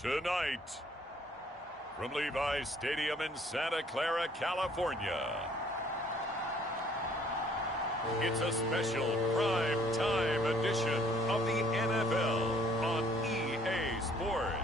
Tonight, from Levi's Stadium in Santa Clara, California, it's a special prime time edition of the NFL on EA Sports.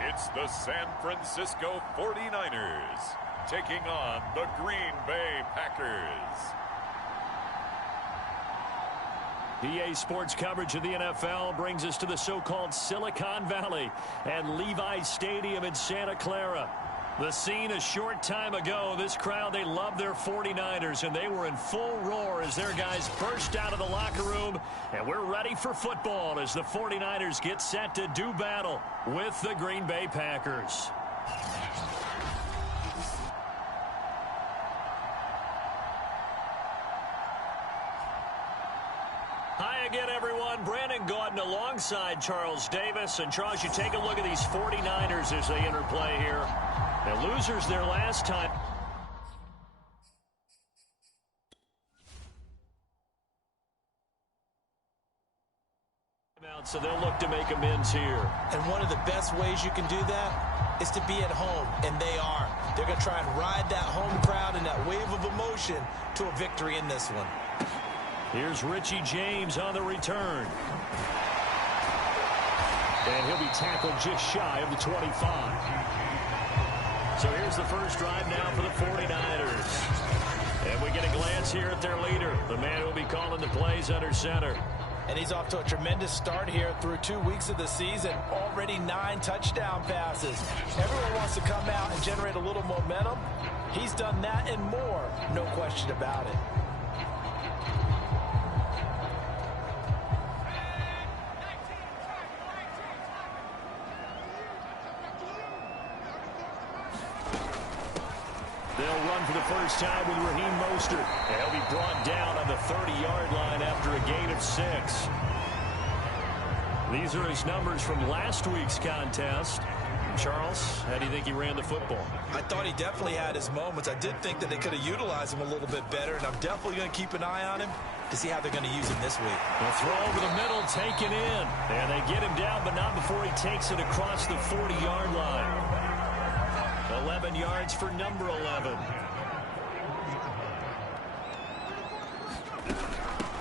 It's the San Francisco 49ers taking on the Green Bay Packers. EA Sports coverage of the NFL brings us to the so-called Silicon Valley and Levi's Stadium in Santa Clara. The scene a short time ago, this crowd, they love their 49ers, and they were in full roar as their guys burst out of the locker room. And we're ready for football as the 49ers get set to do battle with the Green Bay Packers. Hi again, everyone. Brandon Gaudin alongside Charles Davis. And Charles, you take a look at these 49ers as they interplay here. The losers their last time. So they'll look to make amends here. And one of the best ways you can do that is to be at home, and they are. They're going to try and ride that home crowd and that wave of emotion to a victory in this one. Here's Richie James on the return. And he'll be tackled just shy of the 25. So here's the first drive now for the 49ers. And we get a glance here at their leader, the man who will be calling the plays under center. And he's off to a tremendous start here through 2 weeks of the season. Already 9 touchdown passes. Everyone wants to come out and generate a little momentum. He's done that and more, no question about it. They'll run for the first time with Raheem Mostert. And he'll be brought down on the 30-yard line after a gain of 6. These are his numbers from last week's contest. Charles, how do you think he ran the football? I thought he definitely had his moments. I did think that they could have utilized him a little bit better, and I'm definitely going to keep an eye on him to see how they're going to use him this week. The throw over the middle, taken in. And they get him down, but not before he takes it across the 40-yard line. 11 yards for number 11.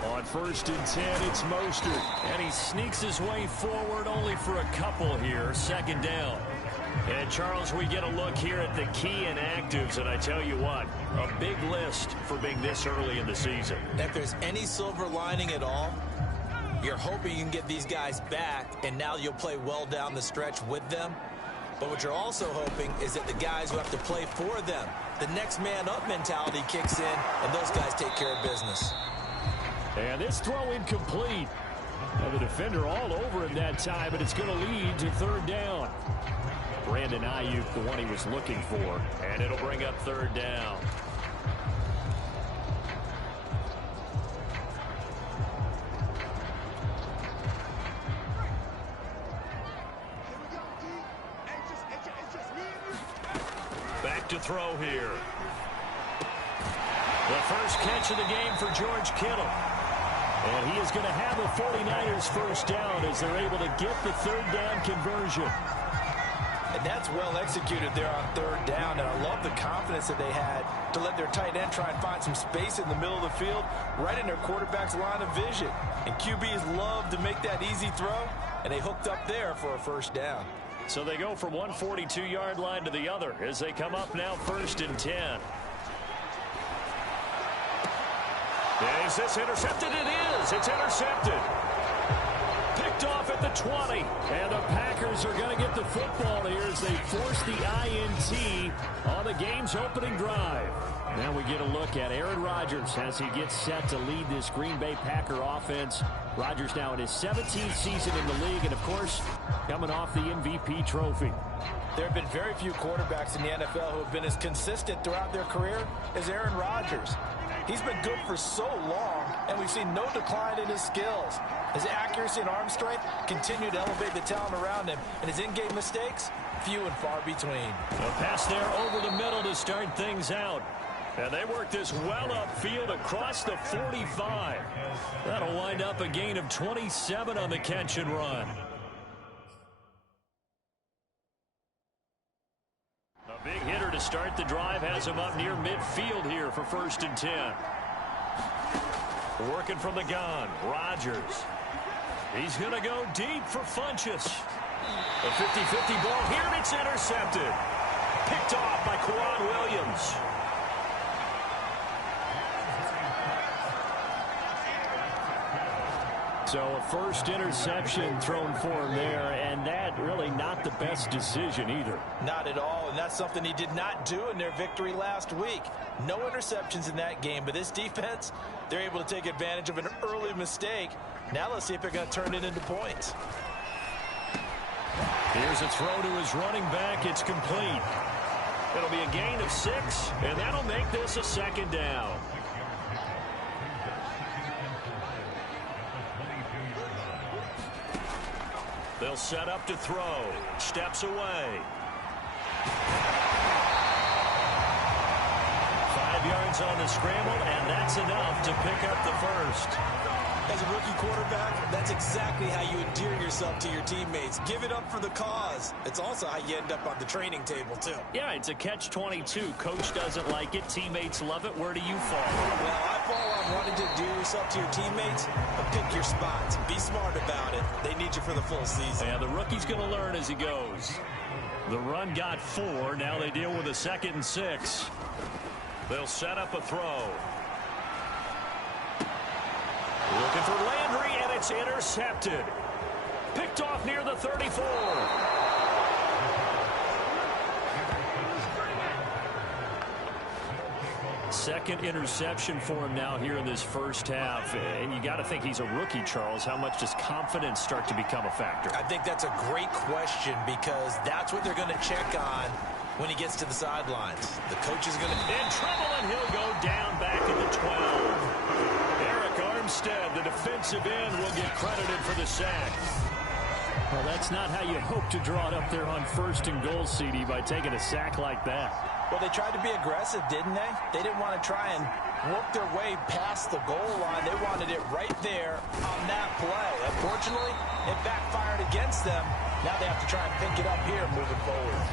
On 1st and 10, it's Mostert. And he sneaks his way forward only for a couple here. 2nd down. And, Charles, we get a look here at the key inactives. And I tell you what, a big list for being this early in the season. If there's any silver lining at all, you're hoping you can get these guys back, and now you'll play well down the stretch with them. But what you're also hoping is that the guys who have to play for them, the next man up mentality kicks in, and those guys take care of business. And this throw incomplete. Now the defender all over him that time, but it's going to lead to 3rd down. Brandon Ayuk, the one he was looking for, and it'll bring up 3rd down. Back to throw here. The first catch of the game for George Kittle. And he is going to have the 49ers first down as they're able to get the 3rd down conversion. And that's well executed there on 3rd down. And I love the confidence that they had to let their tight end try and find some space in the middle of the field, right in their quarterback's line of vision. And QBs love to make that easy throw, and they hooked up there for a first down. So they go from one 42-yard line to the other as they come up now 1st and 10. Is this intercepted? It is. It's intercepted. Picked off at the 20. And the Packers are going to get the football here as they force the INT on the game's opening drive. Now we get a look at Aaron Rodgers as he gets set to lead this Green Bay Packer offense. Rodgers now in his 17th season in the league, and of course, coming off the MVP trophy. There have been very few quarterbacks in the NFL who have been as consistent throughout their career as Aaron Rodgers. He's been good for so long, and we've seen no decline in his skills. His accuracy and arm strength continue to elevate the talent around him, and his in-game mistakes, few and far between. A pass there over the middle to start things out. And they work this well upfield across the 45. That'll wind up a gain of 27 on the catch and run. A big hitter to start the drive has him up near midfield here for 1st and 10. Working from the gun, Rodgers. He's going to go deep for Funchess. A 50-50 ball here, and it's intercepted. Picked off by Quad Williams. So a first interception thrown for him there, and that really not the best decision either. Not at all, and that's something he did not do in their victory last week. No interceptions in that game, but this defense, they're able to take advantage of an early mistake. Now let's see if they're going to turn it into points. Here's a throw to his running back. It's complete. It'll be a gain of 6, and that'll make this a 2nd down. They'll set up to throw. Steps away. 5 yards on the scramble, and that's enough to pick up the first. As a rookie quarterback, that's exactly how you endear yourself to your teammates. Give it up for the cause. It's also how you end up on the training table, too. Yeah, it's a catch-22. Coach doesn't like it. Teammates love it. Where do you fall? Well, I fall on wanting to endear yourself to your teammates, but pick your spots. Be smart about it. They need you for the full season. Yeah, the rookie's going to learn as he goes. The run got 4. Now they deal with a 2nd and 6. They'll set up a throw. Looking for Landry, and it's intercepted. Picked off near the 34. Second interception for him now here in this first half. And you got to think he's a rookie, Charles. How much does confidence start to become a factor? I think that's a great question because that's what they're going to check on when he gets to the sidelines. The coach is going to be in trouble, and he'll go down back at the 12. Armstead, the defensive end, will get credited for the sack. Well, that's not how you hope to draw it up there on 1st and goal, CD, by taking a sack like that. Well, they tried to be aggressive, didn't they? They didn't want to try and work their way past the goal line. They wanted it right there on that play. Unfortunately, it backfired against them. Now they have to try and pick it up here moving forward.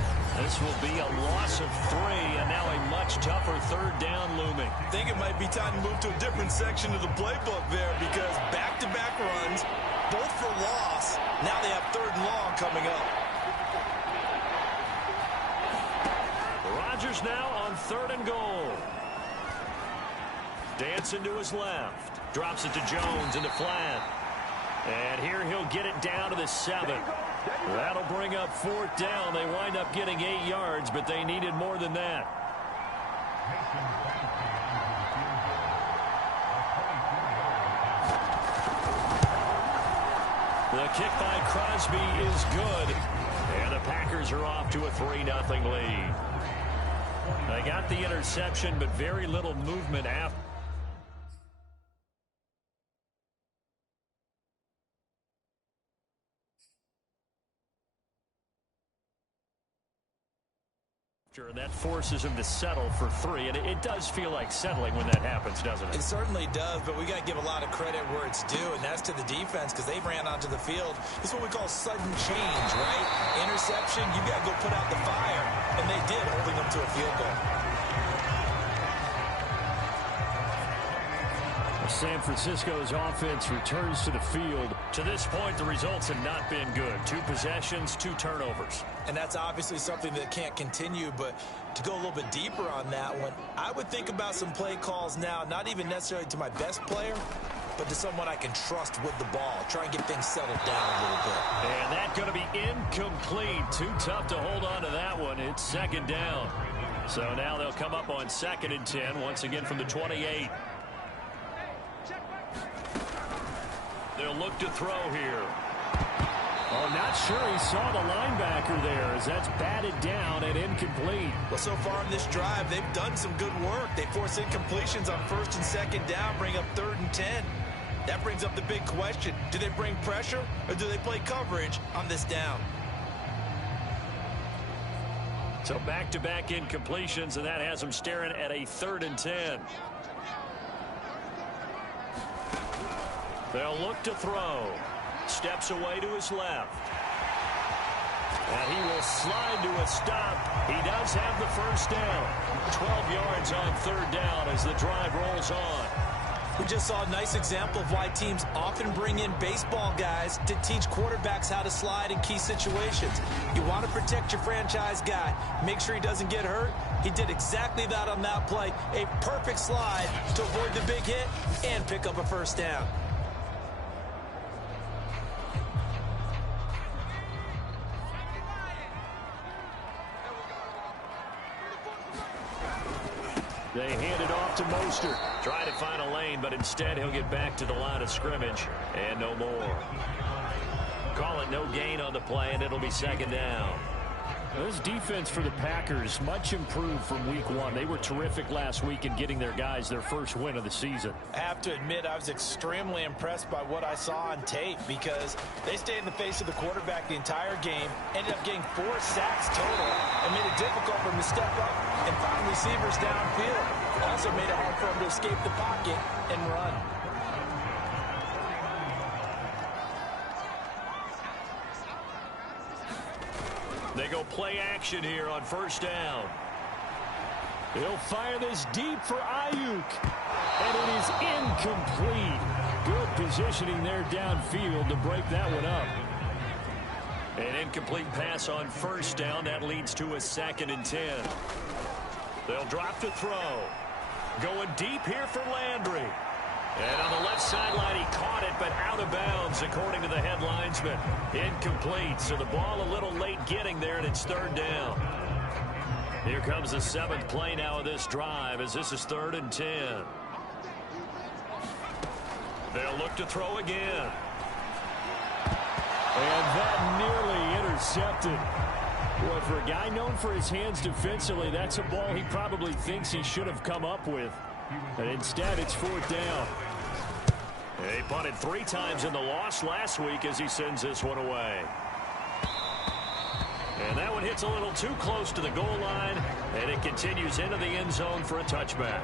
This will be a loss of 3, and now a much tougher 3rd down looming. I think it might be time to move to a different section of the playbook there because back-to-back runs, both for loss. Now they have 3rd and long coming up. Rodgers now on 3rd and goal. Dancing to his left. Drops it to Jones in the flat. And here he'll get it down to the 7. That'll bring up 4th down. They wind up getting 8 yards, but they needed more than that. The kick by Crosby is good. And the Packers are off to a 3-0 lead. They got the interception, but very little movement after. And that forces him to settle for 3, and it does feel like settling when that happens, doesn't it? It certainly does, but we got to give a lot of credit where it's due, and that's to the defense because they ran onto the field. This is what we call sudden change, right? Interception, you got to go put out the fire, and they did, holding them to a field goal. San Francisco's offense returns to the field. To this point, the results have not been good. 2 possessions, 2 turnovers. And that's obviously something that can't continue, but to go a little bit deeper on that one, I would think about some play calls now, not even necessarily to my best player, but to someone I can trust with the ball. Try and get things settled down a little bit. And that's going to be incomplete. Too tough to hold on to that one. It's 2nd down. So now they'll come up on 2nd and 10, once again from the 28. They'll look to throw here. Oh, not sure he saw the linebacker there as that's batted down and incomplete. Well, so far in this drive, they've done some good work. They force incompletions on 1st and 2nd down, bring up 3rd and 10. That brings up the big question. Do they bring pressure or do they play coverage on this down? So back-to-back incompletions, and that has them staring at a 3rd and 10. They'll look to throw. Steps away to his left. And he will slide to a stop. He does have the first down. 12 yards on 3rd down as the drive rolls on. We just saw a nice example of why teams often bring in baseball guys to teach quarterbacks how to slide in key situations. You want to protect your franchise guy. Make sure he doesn't get hurt. He did exactly that on that play. A perfect slide to avoid the big hit and pick up a first down. They hand it off to Mostert. Try to find a lane, but instead he'll get back to the line of scrimmage. And no more. Call it no gain on the play, and it'll be 2nd down. This defense for the Packers, much improved from week 1. They were terrific last week in getting their guys their first win of the season. I have to admit, I was extremely impressed by what I saw on tape because they stayed in the face of the quarterback the entire game, ended up getting 4 sacks total, and made it difficult for him to step up and find receivers downfield. Also made it hard for him to escape the pocket and run. They go play action here on 1st down. He'll fire this deep for Ayuk. And it is incomplete. Good positioning there downfield to break that one up. An incomplete pass on 1st down. That leads to a 2nd and 10. They'll drop to throw. Going deep here for Landry. And on the left sideline, he caught it, but out of bounds, according to the head linesman. Incomplete, so the ball a little late getting there, and it's 3rd down. Here comes the 7th play now of this drive, as this is 3rd and 10. They'll look to throw again. And that nearly intercepted. Boy, for a guy known for his hands defensively, that's a ball he probably thinks he should have come up with. And instead, it's 4th down. He punted 3 times in the loss last week as he sends this one away. And that one hits a little too close to the goal line, and it continues into the end zone for a touchback.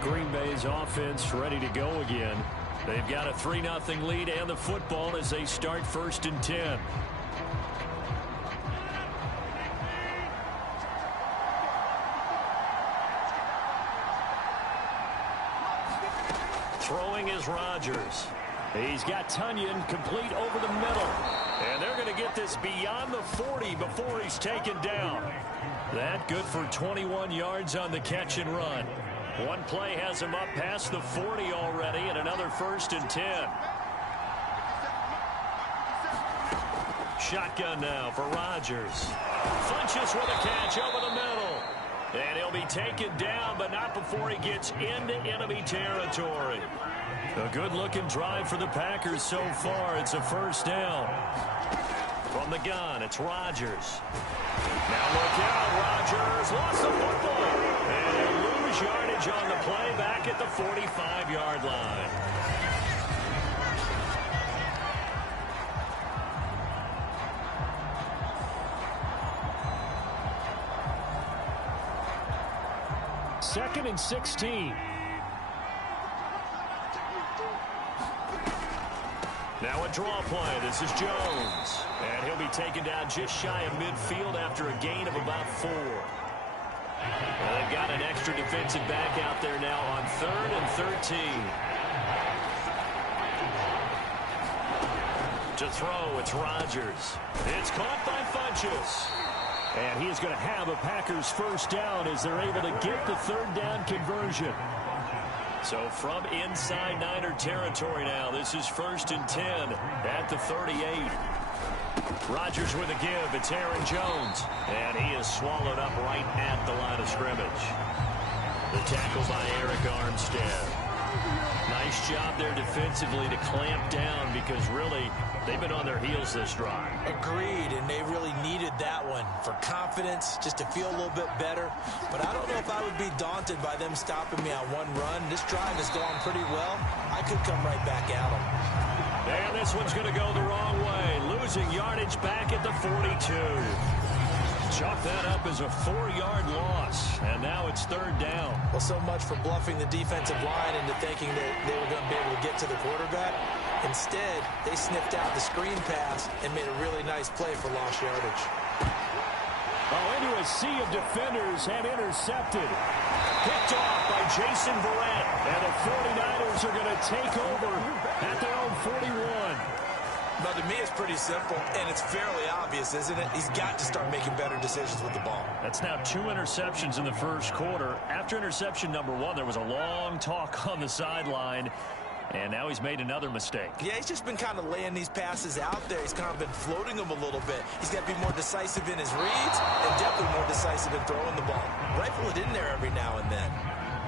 Green Bay's offense ready to go again. They've got a 3-0 lead and the football as they start 1st and 10. Throwing is Rodgers. He's got Tunyon complete over the middle. And they're going to get this beyond the 40 before he's taken down. That good for 21 yards on the catch and run. One play has him up past the 40 already, and another 1st and 10. Shotgun now for Rodgers. Funches with a catch over the middle. And he'll be taken down, but not before he gets into enemy territory. A good-looking drive for the Packers so far. It's a 1st down. From the gun, it's Rodgers. Now look out, Rodgers lost the football. And they lose yardage on the play back at the 45-yard line. Second and 16. Now a draw play. This is Jones. And he'll be taken down just shy of midfield after a gain of about 4. Well, they've got an extra defensive back out there now on 3rd and 13. To throw, it's Rodgers. It's caught by Funches. And he is going to have a Packers 1st down as they're able to get the 3rd down conversion. So from inside Niner territory now, this is 1st and 10 at the 38. Rodgers with a give. It's Aaron Jones. And he is swallowed up right at the line of scrimmage. The tackle by Eric Armstead. Nice job there defensively to clamp down because really they've been on their heels this drive. Agreed, and they really needed that one for confidence, just to feel a little bit better. But I don't know if I would be daunted by them stopping me on one run. This drive has gone pretty well. I could come right back at them. And this one's going to go the wrong way. Losing yardage back at the 42. Chalk that up as a 4-yard loss, and now it's 3rd down. Well, so much for bluffing the defensive line into thinking that they were going to be able to get to the quarterback. Instead, they sniffed out the screen pass and made a really nice play for lost yardage. Oh, into a sea of defenders and intercepted. Picked off by Jason Verrett, and the 49ers are going to take over at their own 41. But to me, it's pretty simple, and it's fairly obvious, isn't it? He's got to start making better decisions with the ball. That's now 2 interceptions in the first quarter. After interception number 1, there was a long talk on the sideline, and now he's made another mistake. Yeah, he's just been kind of laying these passes out there. He's kind of been floating them a little bit. He's got to be more decisive in his reads and definitely more decisive in throwing the ball. Rifle it in there every now and then.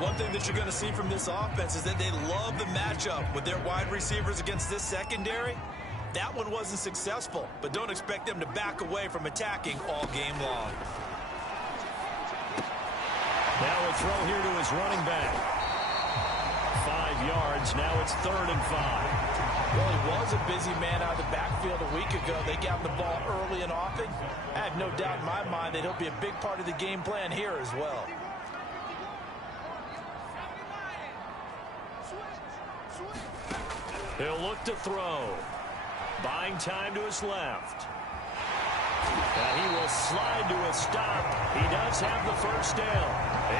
One thing that you're going to see from this offense is that they love the matchup with their wide receivers against this secondary. That one wasn't successful, but don't expect them to back away from attacking all game long. Now a throw here to his running back. 5 yards. Now it's 3rd and 5. Well, he was a busy man out of the backfield a week ago. They got him the ball early and often. I have no doubt in my mind that he'll be a big part of the game plan here as well. He'll look to throw. Buying time to his left. And he will slide to a stop. He does have the first down.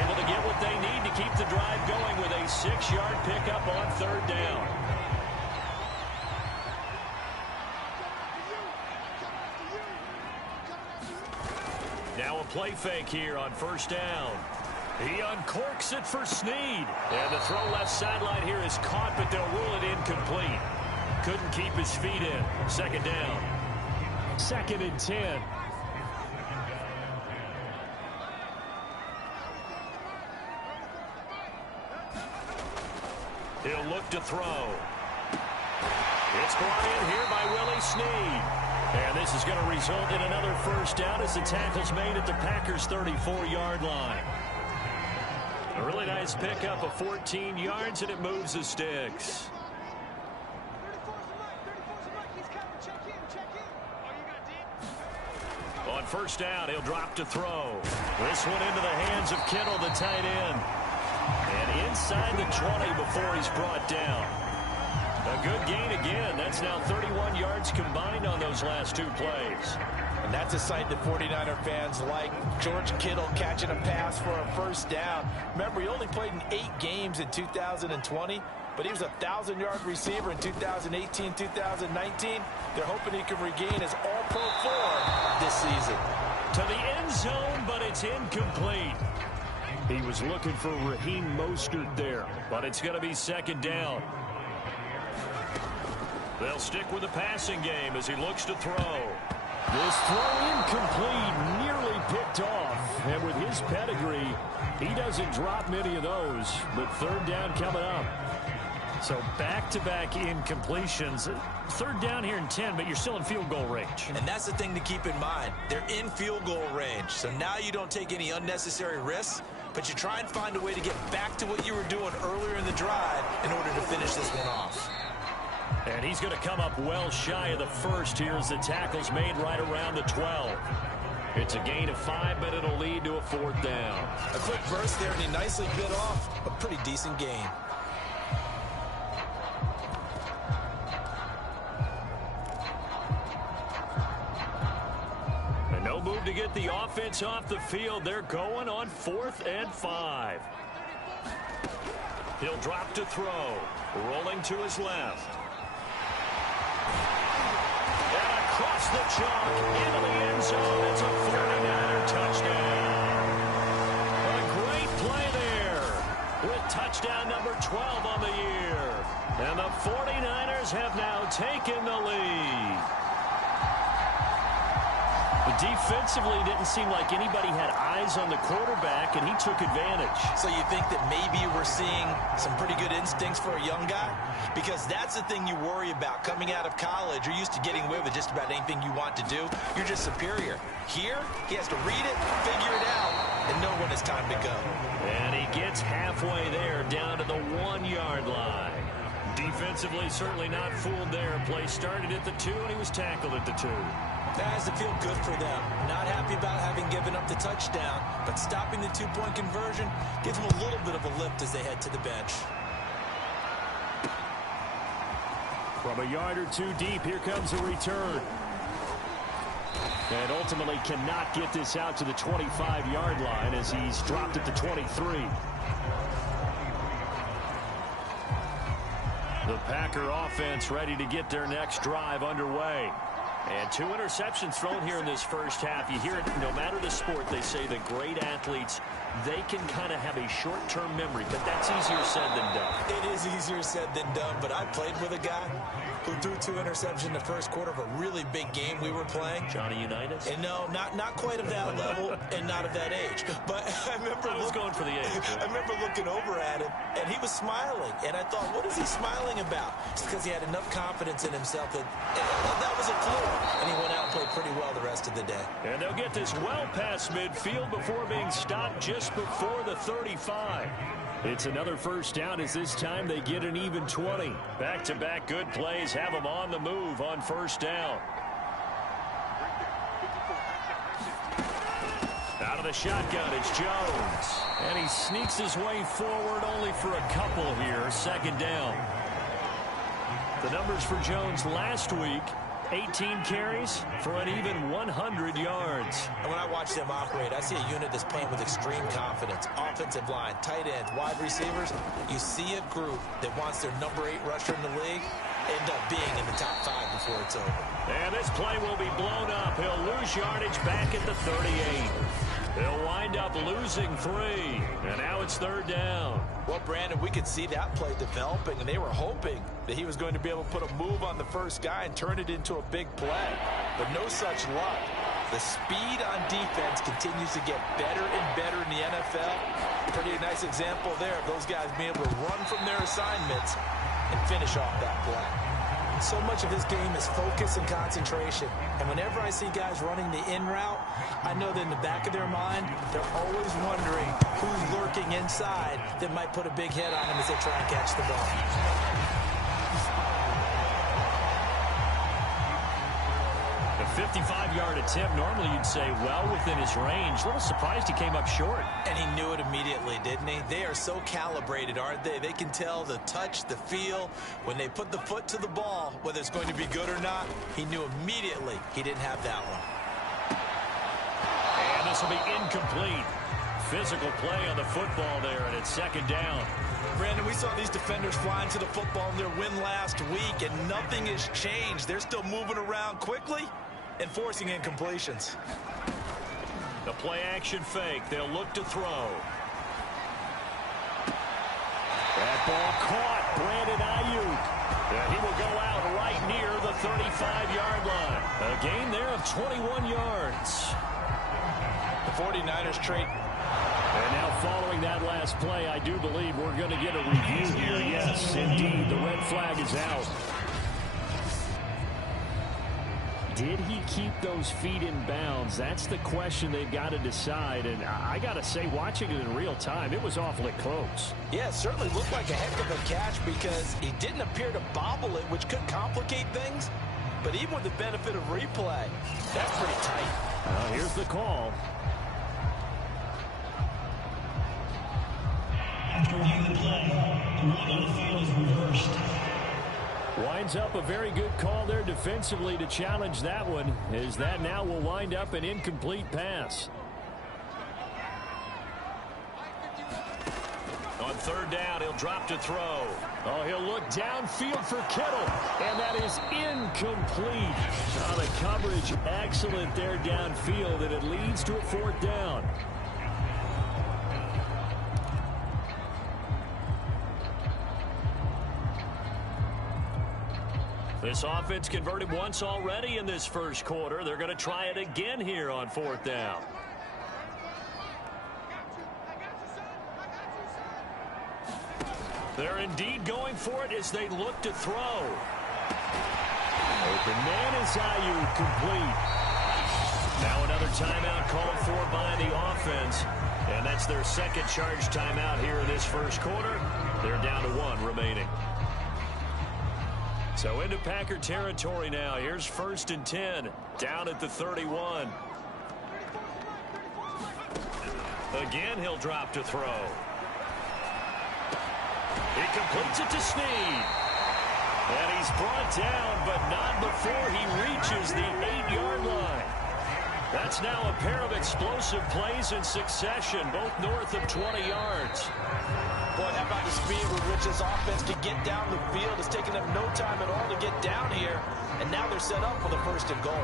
Able to get what they need to keep the drive going with a 6-yard pickup on 3rd down. Now a play fake here on 1st down. He uncorks it for Snead. And the throw left sideline here is caught, but they'll rule it incomplete. Couldn't keep his feet in. 2nd down. 2nd and 10. He'll look to throw. It's brought in here by Willie Snead. And this is going to result in another 1st down as the tackle's made at the Packers' 34-yard line. A really nice pickup of 14 yards, and it moves the sticks. On 1st down, he'll drop to throw. This one into the hands of Kittle, the tight end. And inside the 20 before he's brought down. A good gain again. That's now 31 yards combined on those last 2 plays. And that's a sight that 49er fans like. George Kittle catching a pass for a 1st down. Remember, he only played in 8 games in 2020, but he was a 1,000-yard receiver in 2018, 2019. They're hoping he can regain his all-pro form this season. To the end zone, but it's incomplete. He was looking for Raheem Mostert there, but it's going to be 2nd down. They'll stick with the passing game as he looks to throw. This throw incomplete, nearly picked off. And with his pedigree, he doesn't drop many of those. But 3rd down coming up. So back-to-back incompletions. 3rd down here in 10, but you're still in field goal range. And that's the thing to keep in mind. They're in field goal range. So now you don't take any unnecessary risks, but you try and find a way to get back to what you were doing earlier in the drive in order to finish this one off. And he's going to come up well shy of the 1st here as the tackle's made right around the 12. It's a gain of 5, but it'll lead to a 4th down. A quick burst there, and he nicely bit off a pretty decent gain. And no move to get the offense off the field. They're going on 4th and 5. He'll drop to throw. Rolling to his left. Across the chalk, into the end zone. It's a 49er touchdown. A great play there with touchdown number 12 on the year. And the 49ers have now taken the lead. But defensively, it didn't seem like anybody had eyes on the quarterback, and he took advantage. So you think that maybe we're seeing some pretty good instincts for a young guy? Because that's the thing you worry about. Coming out of college, you're used to getting away with just about anything you want to do. You're just superior. Here, he has to read it, figure it out, and know when it's time to go. And he gets halfway there, down to the 1-yard line. Defensively, certainly not fooled there. Play started at the 2, and he was tackled at the 2. That has to feel good for them. Not happy about having given up the touchdown, but stopping the 2-point conversion gives them a little bit of a lift as they head to the bench. From a yard or 2 deep, here comes a return. And ultimately cannot get this out to the 25-yard line as he's dropped at the 23. The Packer offense ready to get their next drive underway. And 2 interceptions thrown here in this first half. You hear it, no matter the sport, they say the great athletes, they can kind of have a short-term memory, but that's easier said than done. It is easier said than done, but I played with a guy who threw 2 interceptions in the first quarter of a really big game we were playing. Johnny Unitas? And no, not quite of that level and not of that age. But I remember I was going for the age. I remember looking over at him, and he was smiling. And I thought, what is he smiling about? It's because he had enough confidence in himself that that was a fluke. And he went out and played pretty well the rest of the day. And they'll get this well past midfield before being stopped just before the 35. It's another first down as this time they get an even 20. Back-to-back good plays have them on the move on first down. Out of the shotgun, it's Jones. And he sneaks his way forward only for a couple here. Second down. The numbers for Jones last week, 18 carries for an even 100 yards. And when I watch them operate, I see a unit that's playing with extreme confidence. Offensive line, tight ends, wide receivers. You see a group that wants their number 8 rusher in the league end up being in the top 5 before it's over. And this play will be blown up. He'll lose yardage back at the 38. He'll wind up losing 3. And now it's third down. Well, Brandon, we could see that play developing, and they were hoping that he was going to be able to put a move on the first guy and turn it into a big play. But no such luck. The speed on defense continues to get better and better in the NFL. Pretty nice example there of those guys being able to run from their assignments and finish off that play. So much of this game is focus and concentration. And whenever I see guys running the in route, I know that in the back of their mind, they're always wondering who's lurking inside that might put a big hit on them as they try and catch the ball. A 55-yard attempt, normally you'd say well within his range. A little surprised he came up short. And he knew it immediately, didn't he? They are so calibrated, aren't they? They can tell the touch, the feel. When they put the foot to the ball, whether it's going to be good or not, he knew immediately he didn't have that one. And this will be incomplete. Physical play on the football there, and it's second down. Brandon, we saw these defenders flying to the football in their win last week, and nothing has changed. They're still moving around quickly and forcing incompletions. The play action fake. They'll look to throw. That ball caught. Brandon Ayuk. And he will go out right near the 35-yard line. A gain there of 21 yards. The 49ers trade. And now following that last play, I do believe we're going to get a review here. Yes, indeed. The red flag is out. Did he keep those feet in bounds? That's the question they've got to decide. And I got to say, watching it in real time, it was awfully close. Yeah, it certainly looked like a heck of a catch because he didn't appear to bobble it, which could complicate things. But even with the benefit of replay, that's pretty tight. Well, here's the call. After reviewing the play, the ruling on the field is reversed. Winds up a very good call there defensively to challenge that one, as that now will wind up an incomplete pass. On third down, he'll drop to throw. Oh, he'll look downfield for Kittle, and that is incomplete. Oh, the coverage excellent there downfield, and it leads to a fourth down. This offense converted once already in this first quarter. They're going to try it again here on 4th down. They're indeed going for it as they look to throw. Open man is Ayuk, complete. Now another timeout called for by the offense. And that's their second charge timeout here in this first quarter. They're down to 1 remaining. So into Packer territory now. Here's 1st and 10. Down at the 31. Again, he'll drop to throw. He completes it to Snead. And he's brought down, but not before he reaches the 8-yard line. That's now a pair of explosive plays in succession, both north of 20 yards. Boy, how about the speed with which this offense can get down the field? It's taken them no time at all to get down here, and now they're set up for the 1st and goal.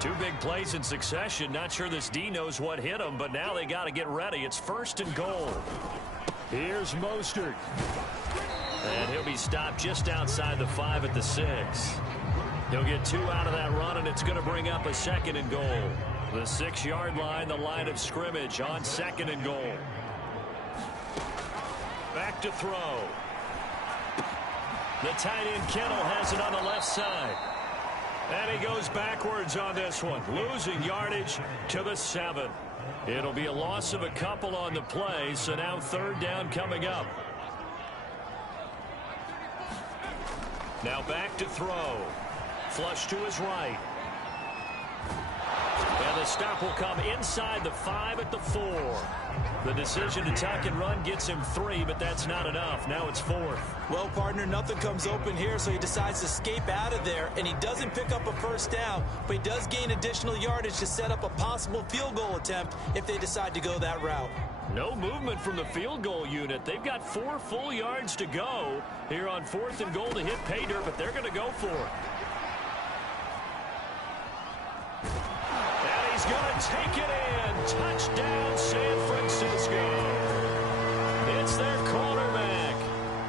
2 big plays in succession. Not sure this D knows what hit him, but now they got to get ready. It's 1st and goal. Here's Mostert. And he'll be stopped just outside the 5 at the 6. He'll get 2 out of that run, and it's going to bring up a 2nd and goal. The 6-yard line, the line of scrimmage on 2nd and goal. Back to throw. The tight end Kittle has it on the left side. And he goes backwards on this one, losing yardage to the 7. It'll be a loss of a couple on the play, so now 3rd down coming up. Now back to throw. Flush to his right. And the stop will come inside the 5 at the 4. The decision to tuck and run gets him 3, but that's not enough. Now it's 4th. Well, partner, nothing comes open here, so he decides to escape out of there, and he doesn't pick up a 1st down, but he does gain additional yardage to set up a possible field goal attempt if they decide to go that route. No movement from the field goal unit. They've got 4 full yards to go here on 4th and goal to hit pay dirt, but they're going to go for it. And he's going to take it in. Touchdown, San Francisco. It's their quarterback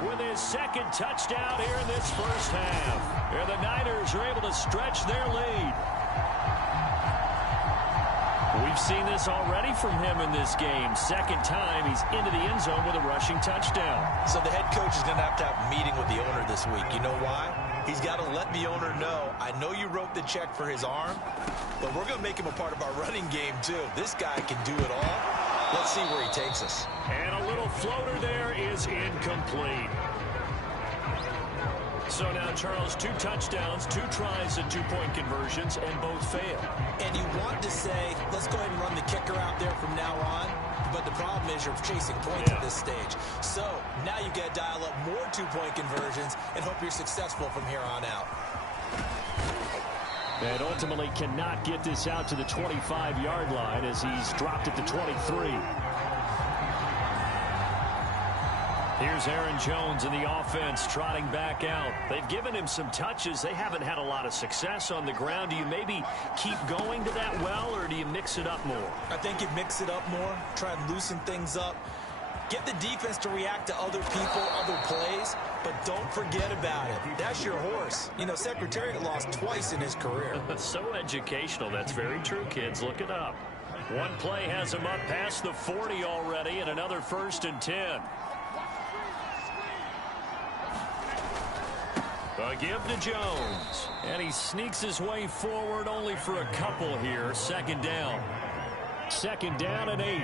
with his 2nd touchdown here in this first half. Here the Niners are able to stretch their lead. We've seen this already from him in this game. 2nd time he's into the end zone with a rushing touchdown. So the head coach is going to have a meeting with the owner this week. You know why? He's got to let the owner know, I know you wrote the check for his arm, but we're going to make him a part of our running game too. This guy can do it all. Let's see where he takes us. And a little floater there is incomplete. So now, Charles, 2 touchdowns, 2 tries at 2-point conversions, and both fail. And you want to say, let's go ahead and run the kicker out there from now on. But the problem is you're chasing points at this stage. So now you got to dial up more 2-point conversions and hope you're successful from here on out. And ultimately cannot get this out to the 25-yard line as he's dropped at the 23. Here's Aaron Jones in the offense trotting back out. They've given him some touches. They haven't had a lot of success on the ground. Do you maybe keep going to that well, or do you mix it up more? I think you mix it up more, try and loosen things up. Get the defense to react to other people, other plays, but don't forget about it. That's your horse. You know, Secretariat lost twice in his career. So educational. That's very true, kids. Look it up. One play has him up past the 40 already, and another 1st and 10. A give to Jones. And he sneaks his way forward only for a couple here. 2nd down. 2nd down and 8.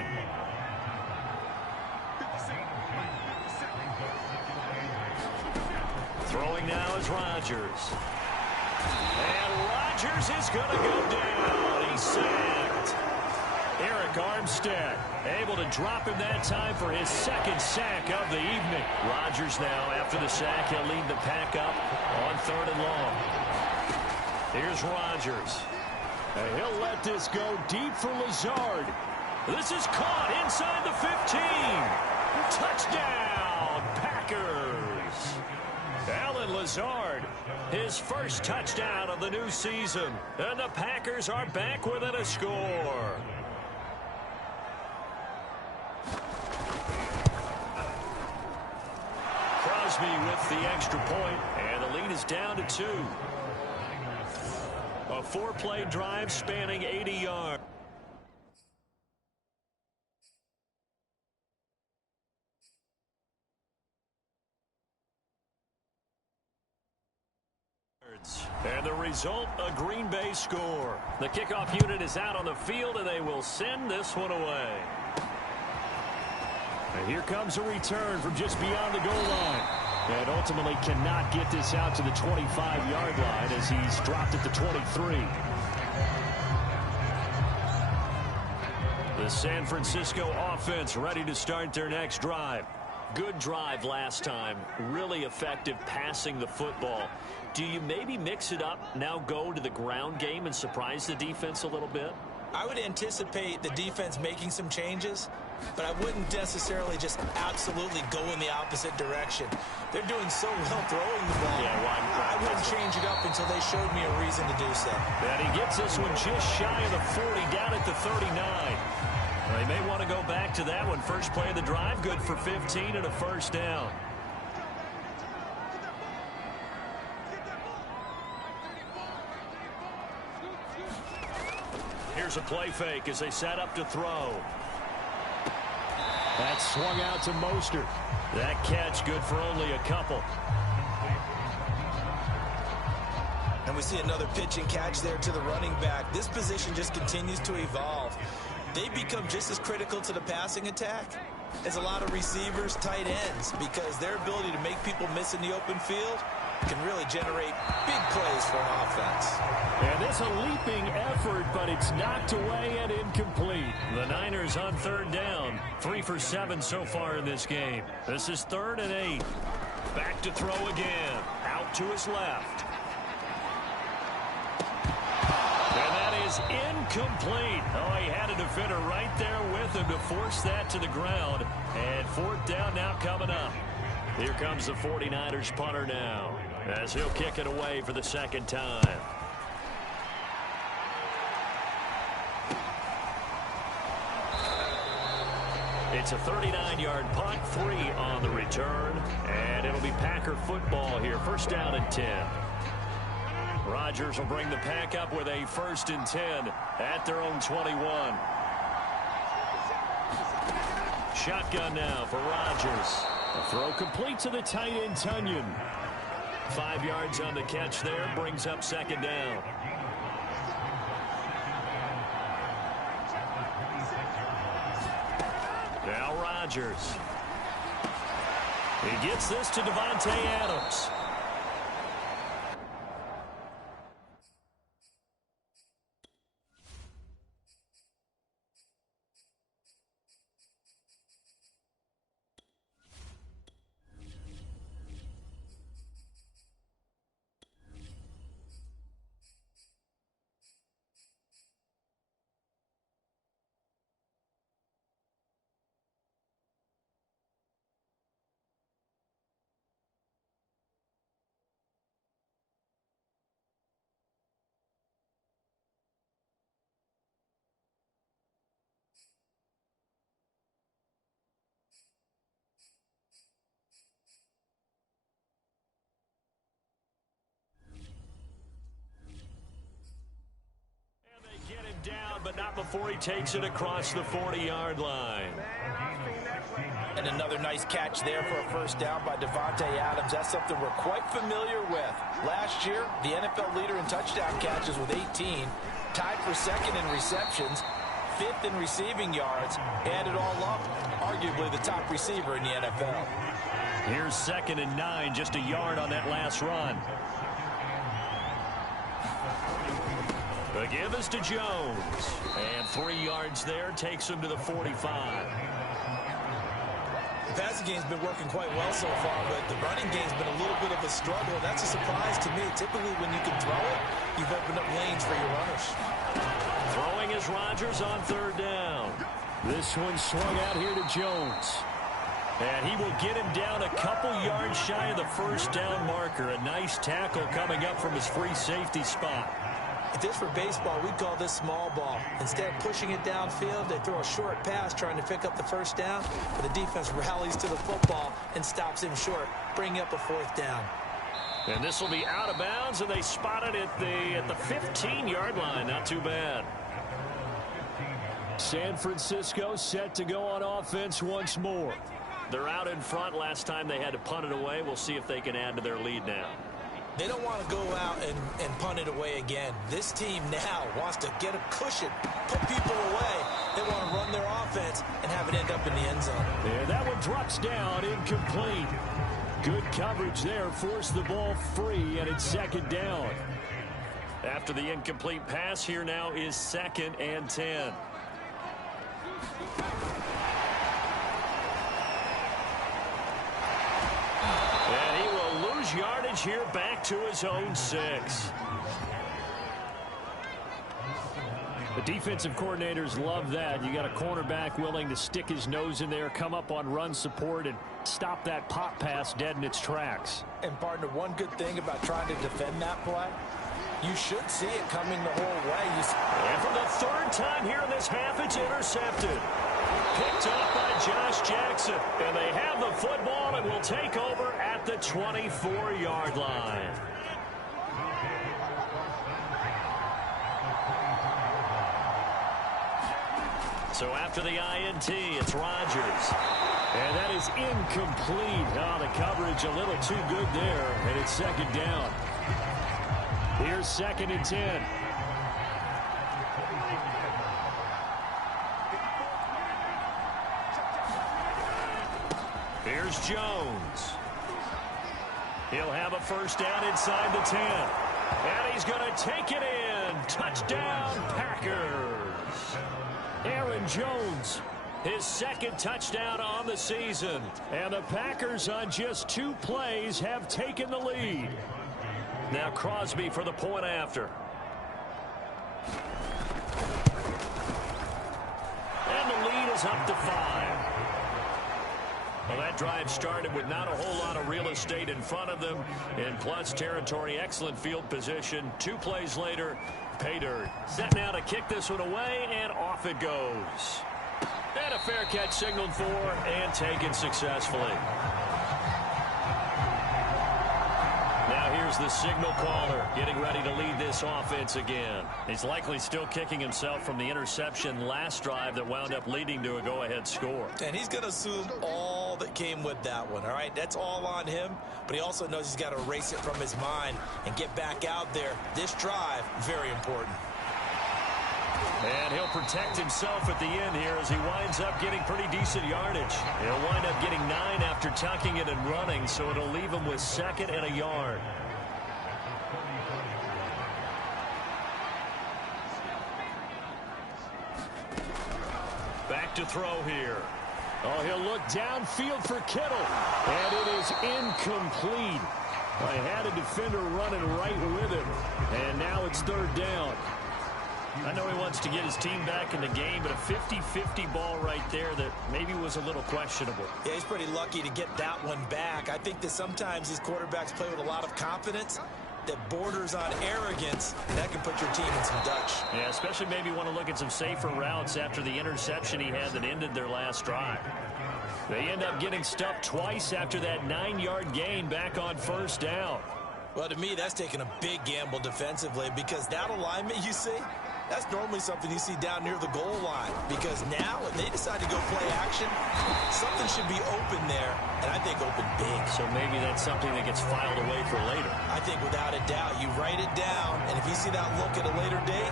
Throwing now is Rodgers. And Rodgers is going to go down. He's sacked. Eric Armstead able to drop him that time for his 2nd sack of the evening. Rodgers now, after the sack, he'll lead the pack up on 3rd and long. Here's Rodgers. And he'll let this go deep for Lazard. This is caught inside the 15. Touchdown, Packers. Alan Lazard, his first touchdown of the new season. And the Packers are back within a score. Crosby with the extra point, and the lead is down to 2. A 4-play drive spanning 80 yards. And the result, a Green Bay score. The kickoff unit is out on the field, and they will send this one away. And here comes a return from just beyond the goal line. And ultimately cannot get this out to the 25-yard line as he's dropped at the 23. The San Francisco offense ready to start their next drive. Good drive last time. Really effective passing the football. Do you maybe mix it up, now go to the ground game and surprise the defense a little bit? I would anticipate the defense making some changes, but I wouldn't necessarily just absolutely go in the opposite direction. They're doing so well throwing the ball. Yeah, I wouldn't change it up until they showed me a reason to do so. And he gets this one just shy of the 40, down at the 39. They may want to go back to that one. First play of the drive, good for 15 and a first down. Here's a play fake as they set up to throw. That swung out to Mostert. That catch good for only a couple. And we see another pitch and catch there to the running back. This position just continues to evolve. They become just as critical to the passing attack as a lot of receivers, tight ends, because their ability to make people miss in the open field can really generate big plays for an offense. And this a leaping effort, but it's knocked away and incomplete. The Niners on third down. 3 for 7 so far in this game. This is 3rd and 8. Back to throw again. Out to his left. And that is incomplete. Oh, he had a defender right there with him to force that to the ground. And 4th down now coming up. Here comes the 49ers punter now, as he'll kick it away for the second time. It's a 39-yard punt, 3 on the return, and it'll be Packer football here. First down and 10. Rodgers will bring the pack up with a 1st and 10 at their own 21. Shotgun now for Rodgers. A throw complete to the tight end, Tunyon. 5 yards on the catch there, brings up second down. Now Rodgers. He gets this to Davante Adams. Down, but not before he takes it across the 40-yard line. And another nice catch there for a first down by Davante Adams. That's something we're quite familiar with. Last year, the NFL leader in touchdown catches with 18, tied for 2nd in receptions, 5th in receiving yards, and it all up, arguably the top receiver in the NFL. Here's 2nd and 9, just a yard on that last run. The give is to Jones. And 3 yards there takes him to the 45. The passing game's been working quite well so far, but the running game's been a little bit of a struggle. That's a surprise to me. Typically, when you can throw it, you've opened up lanes for your runners. Throwing is Rodgers on 3rd down. This one swung out here to Jones. And he will get him down a couple yards shy of the first down marker. A nice tackle coming up from his free safety spot. If this were baseball, we'd call this small ball. Instead of pushing it downfield, they throw a short pass trying to pick up the first down, but the defense rallies to the football and stops him short, bringing up a fourth down. And this will be out of bounds, and they spot it at the 15-yard line. Not too bad. San Francisco set to go on offense once more. They're out in front. Last time they had to punt it away. We'll see if they can add to their lead now. They don't want to go out and punt it away again. This team now wants to get a cushion, put people away. They want to run their offense and have it end up in the end zone. And that one drops down, incomplete. Good coverage there, forced the ball free, and it's second down. After the incomplete pass, here now is 2nd and 10. And he will lose yardage here back to his own 6. The defensive coordinators love that. You got a cornerback willing to stick his nose in there, come up on run support, and stop that pop pass dead in its tracks. And partner, one good thing about trying to defend that play, you should see it coming the whole way. And for the 3rd time here in this half, it's intercepted. Picked up by Josh Jackson. And they have the football and will take over at the 24-yard line. So after the INT, it's Rodgers. And that is incomplete. Oh, the coverage a little too good there. And it's second down. Here's 2nd and 10. Here's Jones. He'll have a first down inside the 10. And he's going to take it in. Touchdown, Packers. Aaron Jones, his 2nd touchdown on the season. And the Packers on just 2 plays have taken the lead. Now Crosby for the point after. And the lead is up to 5. Well, that drive started with not a whole lot of real estate in front of them. In plus territory, excellent field position. 2 plays later, pay dirt. Set now to kick this one away, and off it goes. And a fair catch signaled for and taken successfully. Now here's the signal caller getting ready to lead this offense again. He's likely still kicking himself from the interception last drive that wound up leading to a go-ahead score. And he's going to assume all that came with that one, all right? That's all on him, but he also knows he's got to erase it from his mind and get back out there. This drive, very important. And he'll protect himself at the end here as he winds up getting pretty decent yardage. He'll wind up getting 9 after tucking it and running, so it'll leave him with 2nd and a yard. Back to throw here. Oh, he'll look downfield for Kittle. And it is incomplete. I had a defender running right with him. And now it's 3rd down. I know he wants to get his team back in the game, but a 50-50 ball right there that maybe was a little questionable. Yeah, he's pretty lucky to get that one back. I think that sometimes these quarterbacks play with a lot of confidence that borders on arrogance, and that can put your team in some Dutch. Yeah, especially maybe want to look at some safer routes after the interception he had that ended their last drive. They end up getting stuffed twice after that 9-yard gain back on 1st down. Well, to me, that's taking a big gamble defensively because that alignment you see, that's normally something you see down near the goal line. Because now, if they decide to go play action, something should be open there, and I think open big. So maybe that's something that gets filed away for later. I think without a doubt, you write it down, and if you see that look at a later date,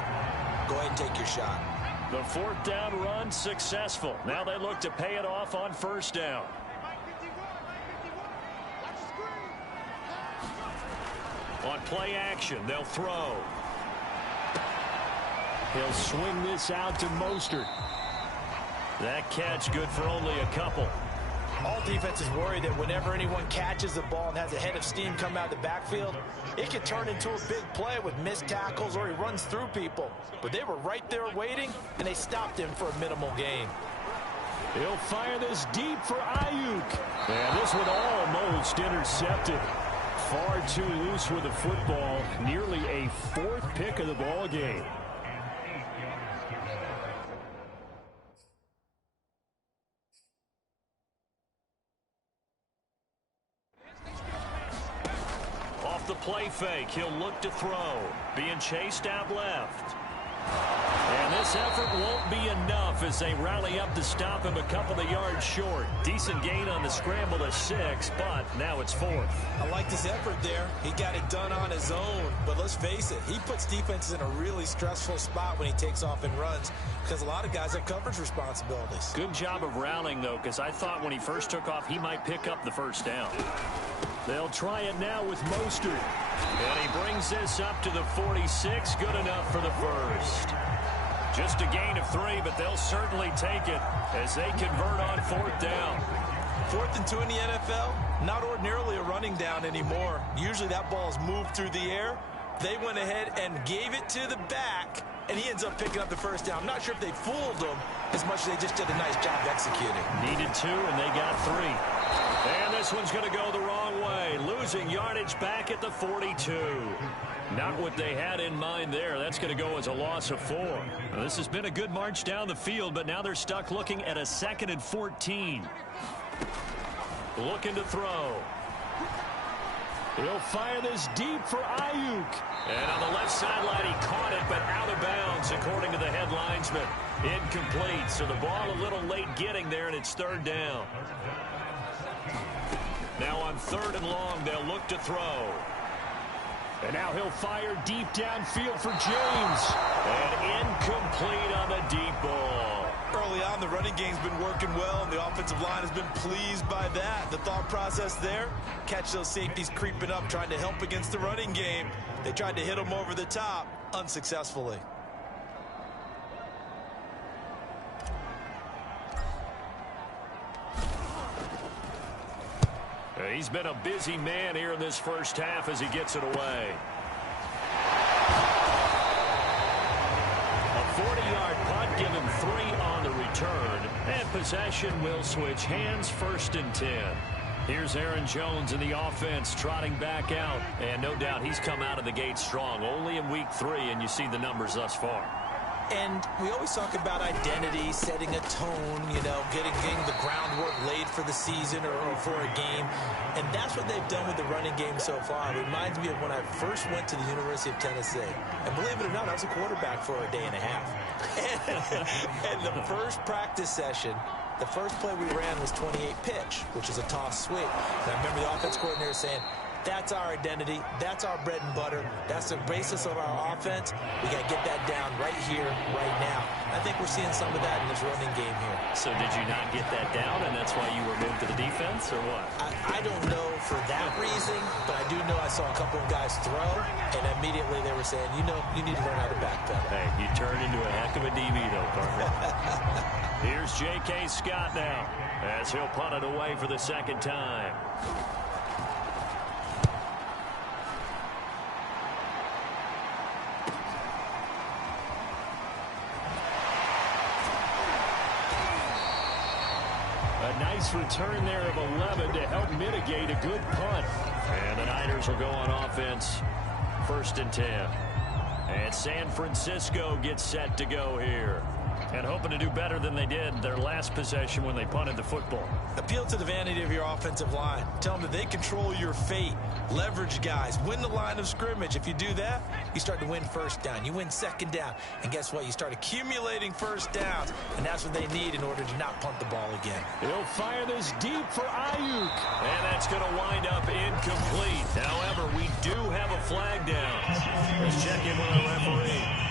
go ahead and take your shot. The 4th down run successful. Now they look to pay it off on 1st down. On play action, they'll throw. He'll swing this out to Mostert. That catch good for only a couple. All defenses worry that whenever anyone catches the ball and has a head of steam come out of the backfield, it could turn into a big play with missed tackles or he runs through people. But they were right there waiting, and they stopped him for a minimal gain. He'll fire this deep for Ayuk. And this one almost intercepted. far too loose with the football. Nearly a fourth pick of the ball game. Off the play fake, he'll look to throw. Being chased out left. And this effort won't be enough as they rally up to stop him a couple of yards short. Decent gain on the scramble to 6, but now it's 4th. I like this effort there. He got it done on his own. But let's face it, he puts defenses in a really stressful spot when he takes off and runs because a lot of guys have coverage responsibilities. Good job of rallying, though, because I thought when he first took off, he might pick up the first down. They'll try it now with Mostert. And he brings this up to the 46. Good enough for the first. Just a gain of 3, but they'll certainly take it as they convert on 4th down. 4th and 2 in the NFL, not ordinarily a running down anymore. Usually that ball is moved through the air. They went ahead and gave it to the back, and he ends up picking up the first down. I'm not sure if they fooled him as much as they just did a nice job executing. Needed 2, and they got 3. And this one's going to go the wrong way. Losing yardage back at the 42. Not what they had in mind there. That's going to go as a loss of 4. Now, this has been a good march down the field, but now they're stuck looking at a 2nd and 14. Looking to throw. He'll fire this deep for Ayuk. And on the left sideline, he caught it, but out of bounds, according to the head linesman. Incomplete, so the ball a little late getting there, and it's 3rd down. Now on 3rd and long, they'll look to throw. And now he'll fire deep downfield for James. And incomplete on the deep ball. Early on, the running game's been working well, and the offensive line has been pleased by that. The thought process there, catch those safeties creeping up, trying to help against the running game. They tried to hit them over the top, unsuccessfully. He's been a busy man here in this first half as he gets it away. A 40-yard punt, give him 3 on the return. And possession will switch hands, 1st and 10. Here's Aaron Jones in the offense trotting back out. And no doubt he's come out of the gate strong. Only in week 3, and you see the numbers thus far. And we always talk about identity, setting a tone, you know, getting the groundwork laid for the season or for a game. And that's what they've done with the running game so far. It reminds me of when I first went to the University of Tennessee. And believe it or not, I was a quarterback for a day and a half. And the first practice session, the first play we ran was 28 pitch, which is a toss sweep. And I remember the offense coordinator saying, that's our identity. That's our bread and butter. That's the basis of our offense. We got to get that down right here, right now. I think we're seeing some of that in this running game here. So did you not get that down, and that's why you were moved to the defense, or what? I don't know for that reason, but I do know I saw a couple of guys throw, and immediately they were saying, you know, you need to learn how to backpedal. Hey, you turned into a heck of a DB, though, partner. Here's J.K. Scott now, as he'll punt it away for the 2nd time. Nice return there of 11 to help mitigate a good punt. And the Niners will go on offense, 1st and 10. And San Francisco gets set to go here. And hoping to do better than they did their last possession when they punted the football. Appeal to the vanity of your offensive line. Tell them that they control your fate. Leverage guys. Win the line of scrimmage. If you do that, you start to win 1st down. You win 2nd down. And guess what? You start accumulating 1st downs. And that's what they need in order to not punt the ball again. He'll fire this deep for Ayuk. And that's going to wind up incomplete. However, we do have a flag down. Let's check in with our referee.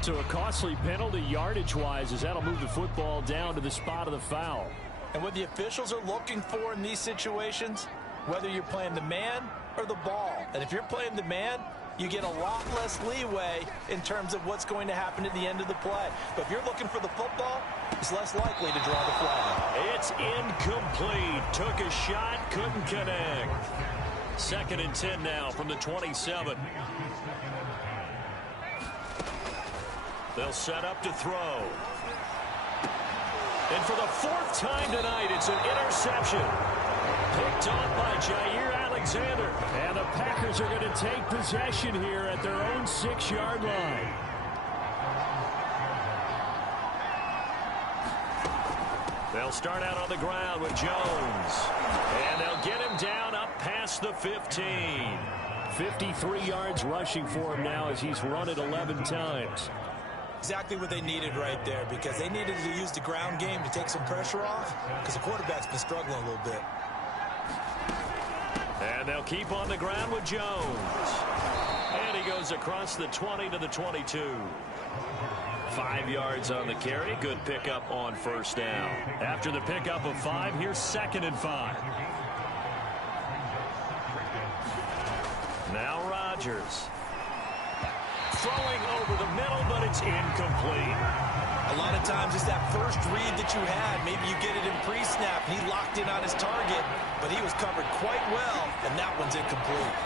So a costly penalty yardage-wise as that'll move the football down to the spot of the foul. And what the officials are looking for in these situations, whether you're playing the man or the ball. And if you're playing the man, you get a lot less leeway in terms of what's going to happen at the end of the play. But if you're looking for the football, it's less likely to draw the flag. It's incomplete. Took a shot, couldn't connect. 2nd and 10 now from the 27. They'll set up to throw. And for the 4th time tonight, it's an interception. Picked off by Jair Alexander. And the Packers are going to take possession here at their own 6-yard line. They'll start out on the ground with Jones. And they'll get him down up past the 15. 53 yards rushing for him now as he's run it 11 times. Exactly what they needed right there, because they needed to use the ground game to take some pressure off, because the quarterback's been struggling a little bit. And they'll keep on the ground with Jones. And he goes across the 20 to the 22. 5 yards on the carry. Good pickup on first down. After the pickup of 5, here's 2nd and 5. Now Rodgers. Throwing over the middle, but it's incomplete. A lot of times it's that first read that you had. Maybe you get it in pre-snap, and he locked in on his target, but he was covered quite well, and that one's incomplete.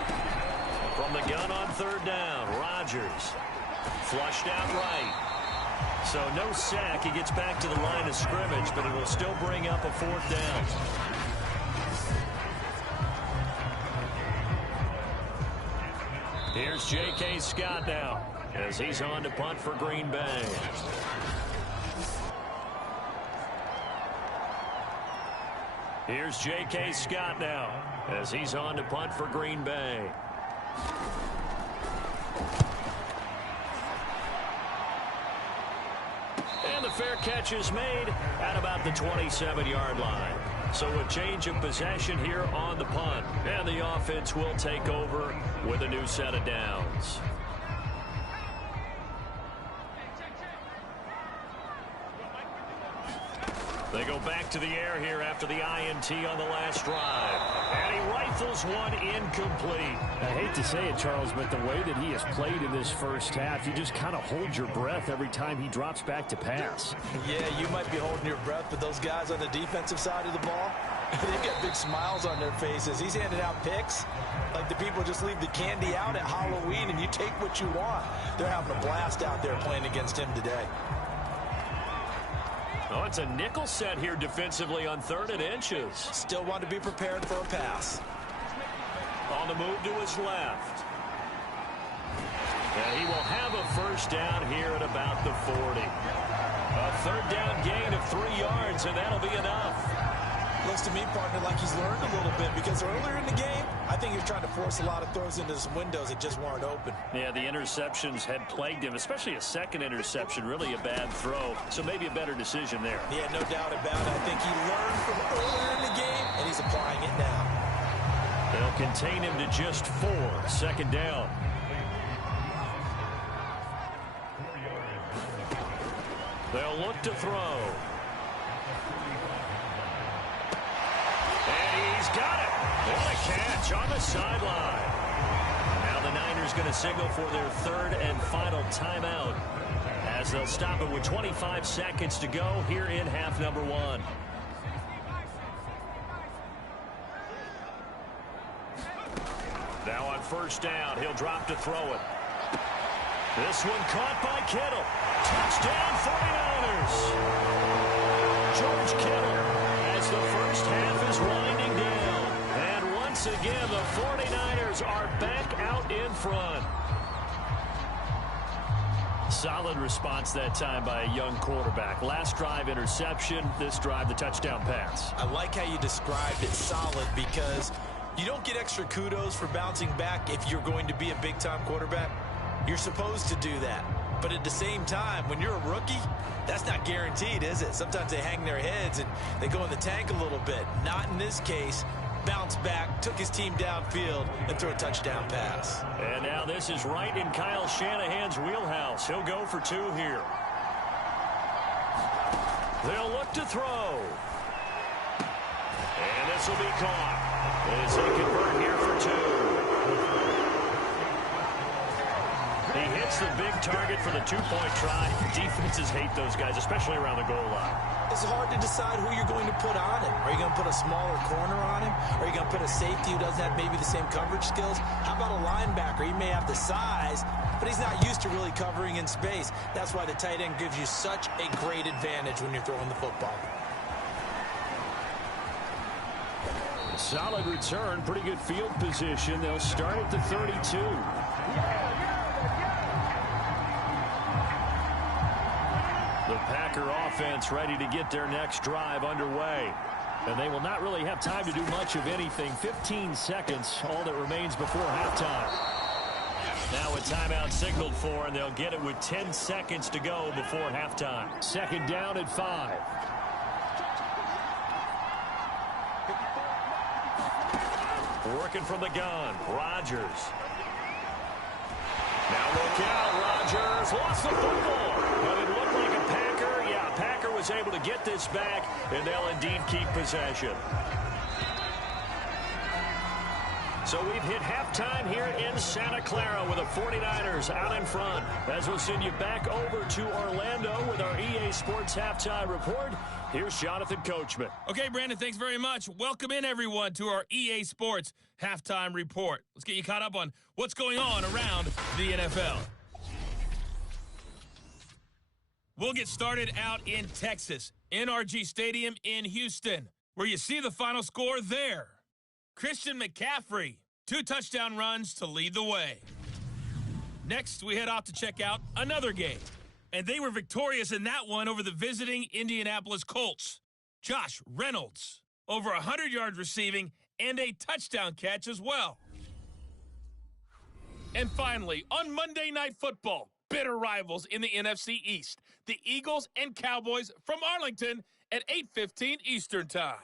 From the gun on 3rd down, Rodgers. Flushed out right. So no sack. He gets back to the line of scrimmage, but it will still bring up a 4th down. Here's J.K. Scott now as he's on to punt for Green Bay. Here's J.K. Scott now as he's on to punt for Green Bay. And the fair catch is made at about the 27-yard line. So a change of possession here on the punt. And the offense will take over with a new set of downs. They go back to the air here after the INT on the last drive. And he rifles one incomplete. I hate to say it, Charles, but the way that he has played in this first half, you just kind of hold your breath every time he drops back to pass. Yeah, you might be holding your breath, but those guys on the defensive side of the ball, they've got big smiles on their faces. He's handing out picks like the people just leave the candy out at Halloween and you take what you want. They're having a blast out there playing against him today. Oh, it's a nickel set here defensively on 3rd and inches. Still want to be prepared for a pass. On the move to his left. And he will have a first down here at about the 40. A 3rd down gain of 3 yards, and that'll be enough. Looks to me, partner, like he's learned a little bit, because earlier in the game, I think he was trying to force a lot of throws into some windows that just weren't open. Yeah, the interceptions had plagued him, especially a second interception, really a bad throw. So maybe a better decision there. Yeah, no doubt about it. I think he learned from earlier in the game, and he's applying it now. They'll contain him to just 4. 2nd down. They'll look to throw. And he's got it. What a catch on the sideline. Now the Niners going to signal for their 3rd and final timeout as they'll stop it with 25 seconds to go here in half number 1. Now on 1st down, he'll drop to throw it. This one caught by Kittle. Touchdown 49ers. George Kittle as the first half is winding down. And once again, the 49ers are back out in front. Solid response that time by a young quarterback. Last drive, interception. This drive, the touchdown pass. I like how you described it, solid, because you don't get extra kudos for bouncing back if you're going to be a big-time quarterback. You're supposed to do that. But at the same time, when you're a rookie, that's not guaranteed, is it? Sometimes they hang their heads and they go in the tank a little bit. Not in this case. Bounce back, took his team downfield, and threw a touchdown pass. And now this is right in Kyle Shanahan's wheelhouse. He'll go for 2 here. They'll look to throw. And this will be caught as they convert here for 2. He hits That's the big target for the two-point try. Defenses hate those guys, especially around the goal line. It's hard to decide who you're going to put on him. Are you going to put a smaller corner on him? Are you going to put a safety who doesn't have maybe the same coverage skills? How about a linebacker? He may have the size, but he's not used to really covering in space. That's why the tight end gives you such a great advantage when you're throwing the football. Solid return, pretty good field position. They'll start at the 32. The Packer offense ready to get their next drive underway. And they will not really have time to do much of anything. 15 seconds, all that remains before halftime. Now a timeout signaled for, and they'll get it with 10 seconds to go before halftime. Second down at 5. Working from the gun, Rodgers. Now look out, Rodgers lost the football. But it looked like a Packer. Yeah, Packer was able to get this back, and they'll indeed keep possession. So we've hit halftime here in Santa Clara with the 49ers out in front. As we'll send you back over to Orlando with our EA Sports Halftime Report. Here's Jonathan Coachman. Okay, Brandon, thanks very much. Welcome in, everyone, to our EA Sports Halftime Report. Let's get you caught up on what's going on around the NFL. We'll get started out in Texas, NRG Stadium in Houston, where you see the final score there. Christian McCaffrey, 2 touchdown runs to lead the way. Next, we head off to check out another game. And they were victorious in that one over the visiting Indianapolis Colts. Josh Reynolds, over 100 yards receiving and a touchdown catch as well. And finally, on Monday Night Football, bitter rivals in the NFC East, the Eagles and Cowboys from Arlington at 8:15 Eastern Time.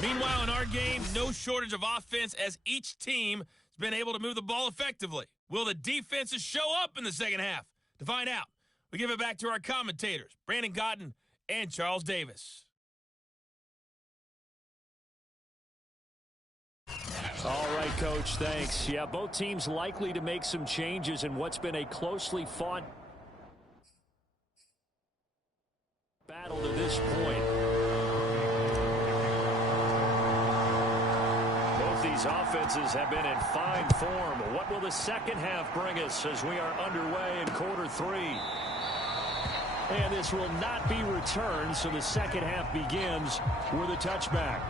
Meanwhile, in our game, no shortage of offense as each team has been able to move the ball effectively. Will the defenses show up in the second half? To find out, we give it back to our commentators, Brandon Cotton and Charles Davis. All right, Coach, thanks. Yeah, both teams likely to make some changes in what's been a closely fought battle to this point. These offenses have been in fine form. What will the second half bring us as we are underway in quarter 3? And this will not be returned, so the second half begins with a touchback.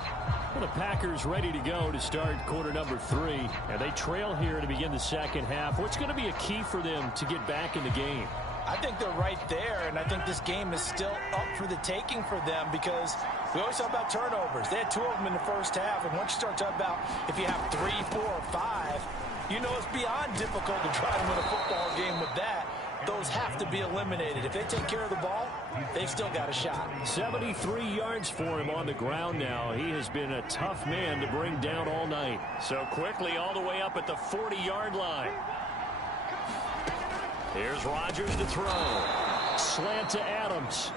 Well, the Packers ready to go to start quarter number 3, and they trail here to begin the second half. What's going to be a key for them to get back in the game? I think they're right there, and I think this game is still up for the taking for them because we always talk about turnovers. They had 2 of them in the first half, and once you start talking about if you have 3, 4, or 5, you know it's beyond difficult to try to win a football game with that. Those have to be eliminated. If they take care of the ball, they've still got a shot. 73 yards for him on the ground now. He has been a tough man to bring down all night. So quickly all the way up at the 40-yard line. Here's Rodgers to throw. Slant to Adams.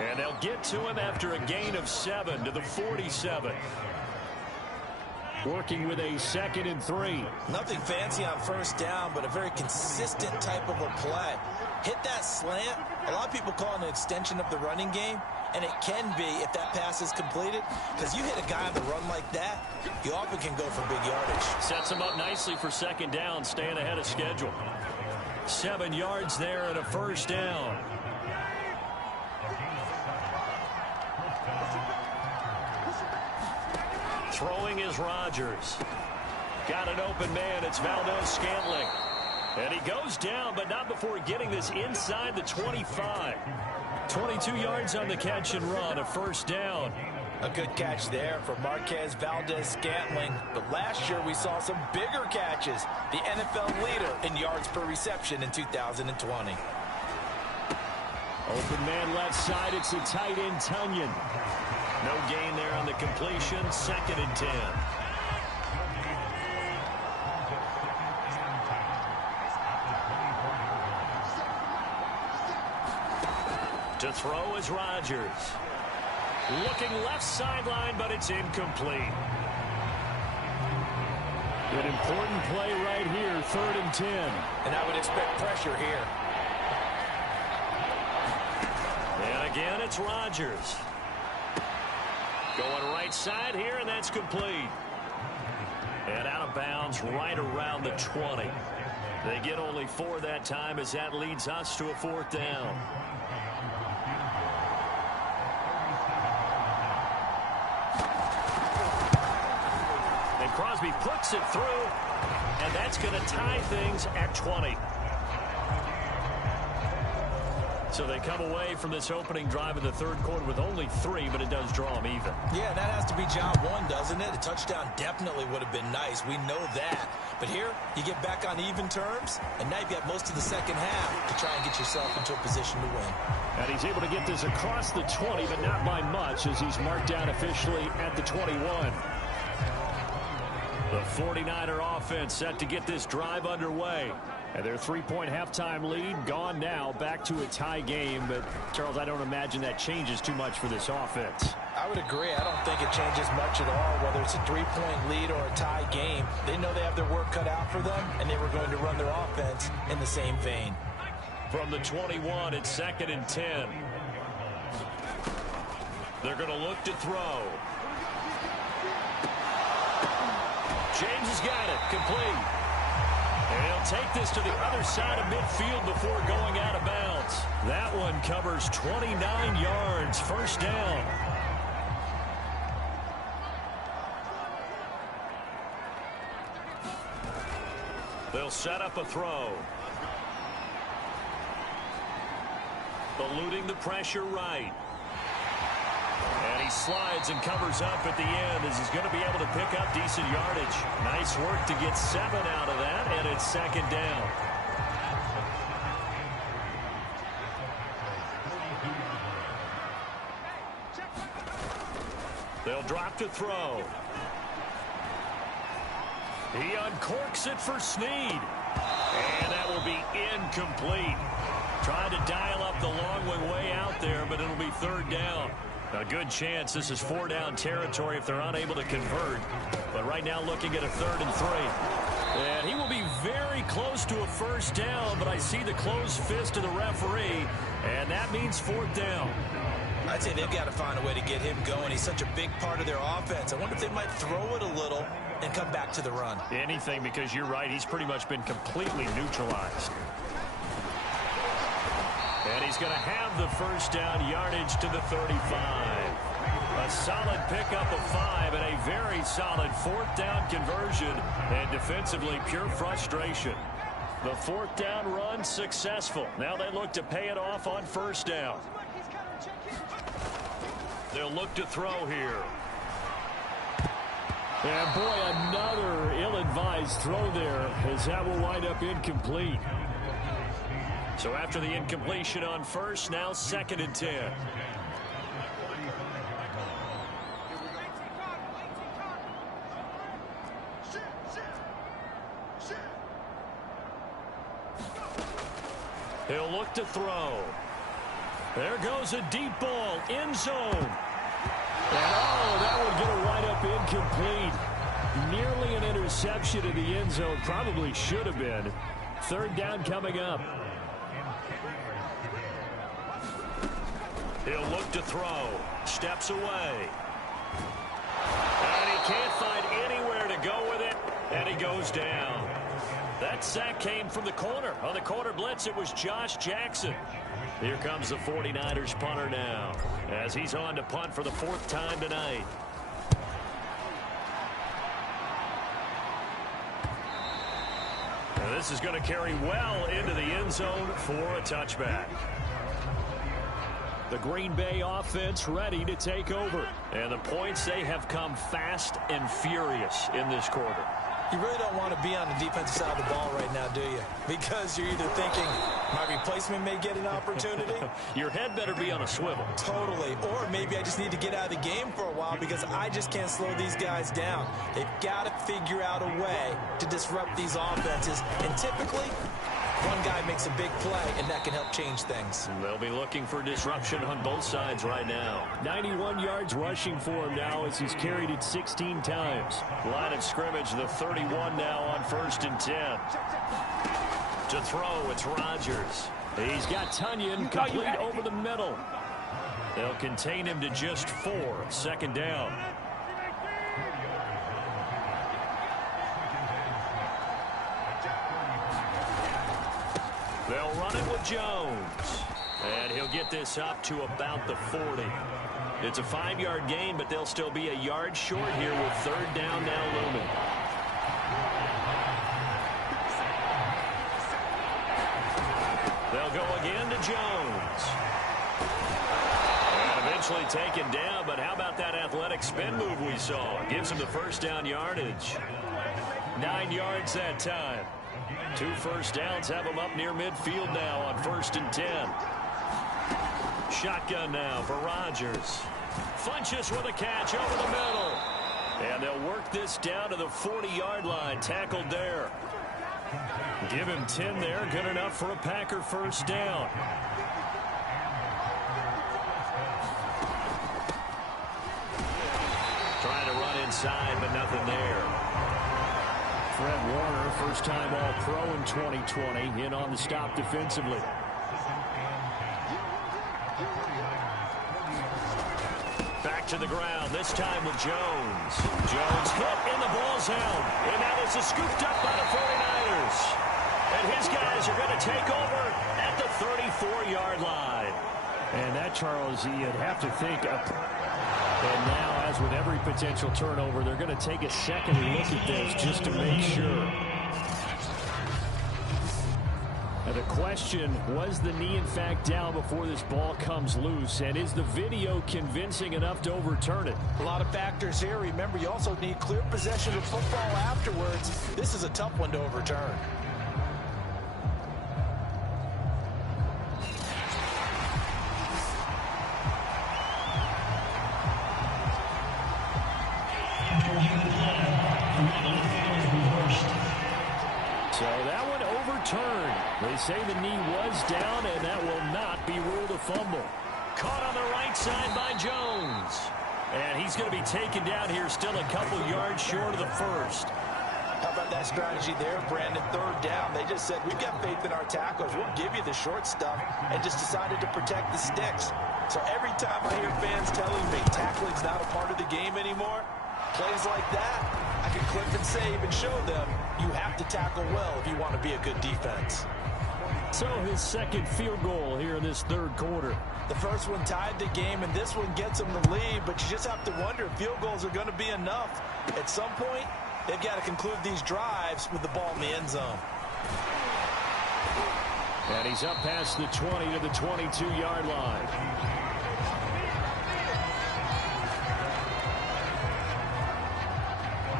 And they'll get to him after a gain of 7 to the 47. Working with a 2nd and 3. Nothing fancy on first down, but a very consistent type of a play. Hit that slant. A lot of people call it an extension of the running game, and it can be if that pass is completed, because you hit a guy on the run like that, you often can go for big yardage. Sets him up nicely for second down, staying ahead of schedule. 7 yards there and a first down. Throwing is Rodgers. Got an open man. It's Valdez-Scantling. And he goes down, but not before getting this inside the 25. 22 yards on the catch and run, a first down. A good catch there from Marquez Valdez-Scantling. But last year we saw some bigger catches. The NFL leader in yards per reception in 2020. Open man left side. It's the tight end, Tunyon. No gain there on the completion. 2nd and 10. To throw is Rodgers. Looking left sideline, but it's incomplete. An important play right here, 3rd and 10. And I would expect pressure here. And again, it's Rodgers. Going right side here, and that's complete. And out of bounds right around the 20. They get only 4 that time as that leads us to a 4th down. And Crosby puts it through, and that's going to tie things at 20. So they come away from this opening drive in the 3rd quarter with only 3, but it does draw them even. Yeah, that has to be job 1, doesn't it? A touchdown definitely would have been nice. We know that. But here, you get back on even terms, and now you've got most of the second half to try and get yourself into a position to win. And he's able to get this across the 20, but not by much as he's marked down officially at the 21. The 49er offense set to get this drive underway. And their 3-point halftime lead gone now, back to a tie game. But, Charles, I don't imagine that changes too much for this offense. I would agree. I don't think it changes much at all, whether it's a 3-point lead or a tie game. They know they have their work cut out for them, and they were going to run their offense in the same vein. From the 21, it's 2nd and 10. They're going to look to throw. James has got it. Complete. And he'll take this to the other side of midfield before going out of bounds. That one covers 29 yards. 1st down. They'll set up a throw. Eluding the pressure right. And he slides and covers up at the end as he's going to be able to pick up decent yardage. Nice work to get 7 out of that, and it's 2nd down. They'll drop to throw. He uncorks it for Snead. And that will be incomplete. Trying to dial up the long way out there, but it'll be 3rd down. A good chance this is 4-down territory if they're unable to convert. But right now looking at a 3rd and 3. And he will be very close to a 1st down, but I see the closed fist of the referee, and that means 4th down. I'd say they've got to find a way to get him going. He's such a big part of their offense. I wonder if they might throw it a little and come back to the run. Anything, because you're right, he's pretty much been completely neutralized. And he's going to have the 1st down yardage to the 35. A solid pickup of 5 and a very solid 4th down conversion. And defensively, pure frustration. The 4th down run successful. Now they look to pay it off on 1st down. They'll look to throw here. And boy, another ill-advised throw there as that will wind up incomplete. So after the incompletion on 1st, now 2nd and 10. He'll look to throw. There goes a deep ball, end zone. And that would get a wind up incomplete. Nearly an interception in the end zone. Probably should have been. 3rd down coming up. He'll look to throw. Steps away. And he can't find anywhere to go with it. And he goes down. That sack came from the corner. On the corner blitz, it was Josh Jackson. Here comes the 49ers punter now, as he's on to punt for the 4th time tonight. Now this is going to carry well into the end zone for a touchback. The Green Bay offense ready to take over. And the points, they have come fast and furious in this quarter. You really don't want to be on the defensive side of the ball right now, do you? Because you're either thinking, my replacement may get an opportunity. Your head better be on a swivel. Totally. Or maybe I just need to get out of the game for a while because I just can't slow these guys down. They've got to figure out a way to disrupt these offenses. And typically, One guy makes a big play, and that can help change things. They'll be looking for disruption on both sides right now. 91 yards rushing for him now as he's carried it 16 times. Line of scrimmage, the 31 now on 1st and 10. To throw, it's Rodgers. He's got Tunyon complete over the middle. They'll contain him to just 4. 2nd down. They'll run it with Jones. And he'll get this up to about the 40. It's a 5-yard gain, but they'll still be a yard short here with 3rd down now looming. They'll go again to Jones. And eventually taken down, but how about that athletic spin move we saw? Gives him the 1st down yardage. 9 yards that time. 2 first downs have him up near midfield now on 1st and 10. Shotgun now for Rodgers. Funches with a catch over the middle. And they'll work this down to the 40-yard line. Tackled there. Give him 10 there. Good enough for a Packer 1st down. Trying to run inside, but nothing there. Fred Warner, first-time All-Pro in 2020, in on the stop defensively. Back to the ground, this time with Jones. Jones hit, and the ball's out. And now this is scooped up by the 49ers. And his guys are going to take over at the 34-yard line. And that, Charles, you'd have to think up. And now, as with every potential turnover, they're going to take a second look at this just to make sure. Now the question, was the knee in fact down before this ball comes loose? And is the video convincing enough to overturn it? A lot of factors here. Remember, you also need clear possession of football afterwards. This is a tough one to overturn. So that one overturned. They say the knee was down, and that will not be ruled a fumble. Caught on the right side by Jones. And he's going to be taken down here, still a couple yards short of the 1st. How about that strategy there, Brandon? 3rd down. They just said, we've got faith in our tackles. We'll give you the short stuff, and just decided to protect the sticks. So every time I hear fans telling me tackling's not a part of the game anymore, plays like that, I can clip and save and show them you have to tackle well if you want to be a good defense. So his 2nd field goal here in this 3rd quarter. The first one tied the game, and this one gets them the lead, but you just have to wonder if field goals are going to be enough. At some point, they've got to conclude these drives with the ball in the end zone. And he's up past the 20 to the 22-yard line.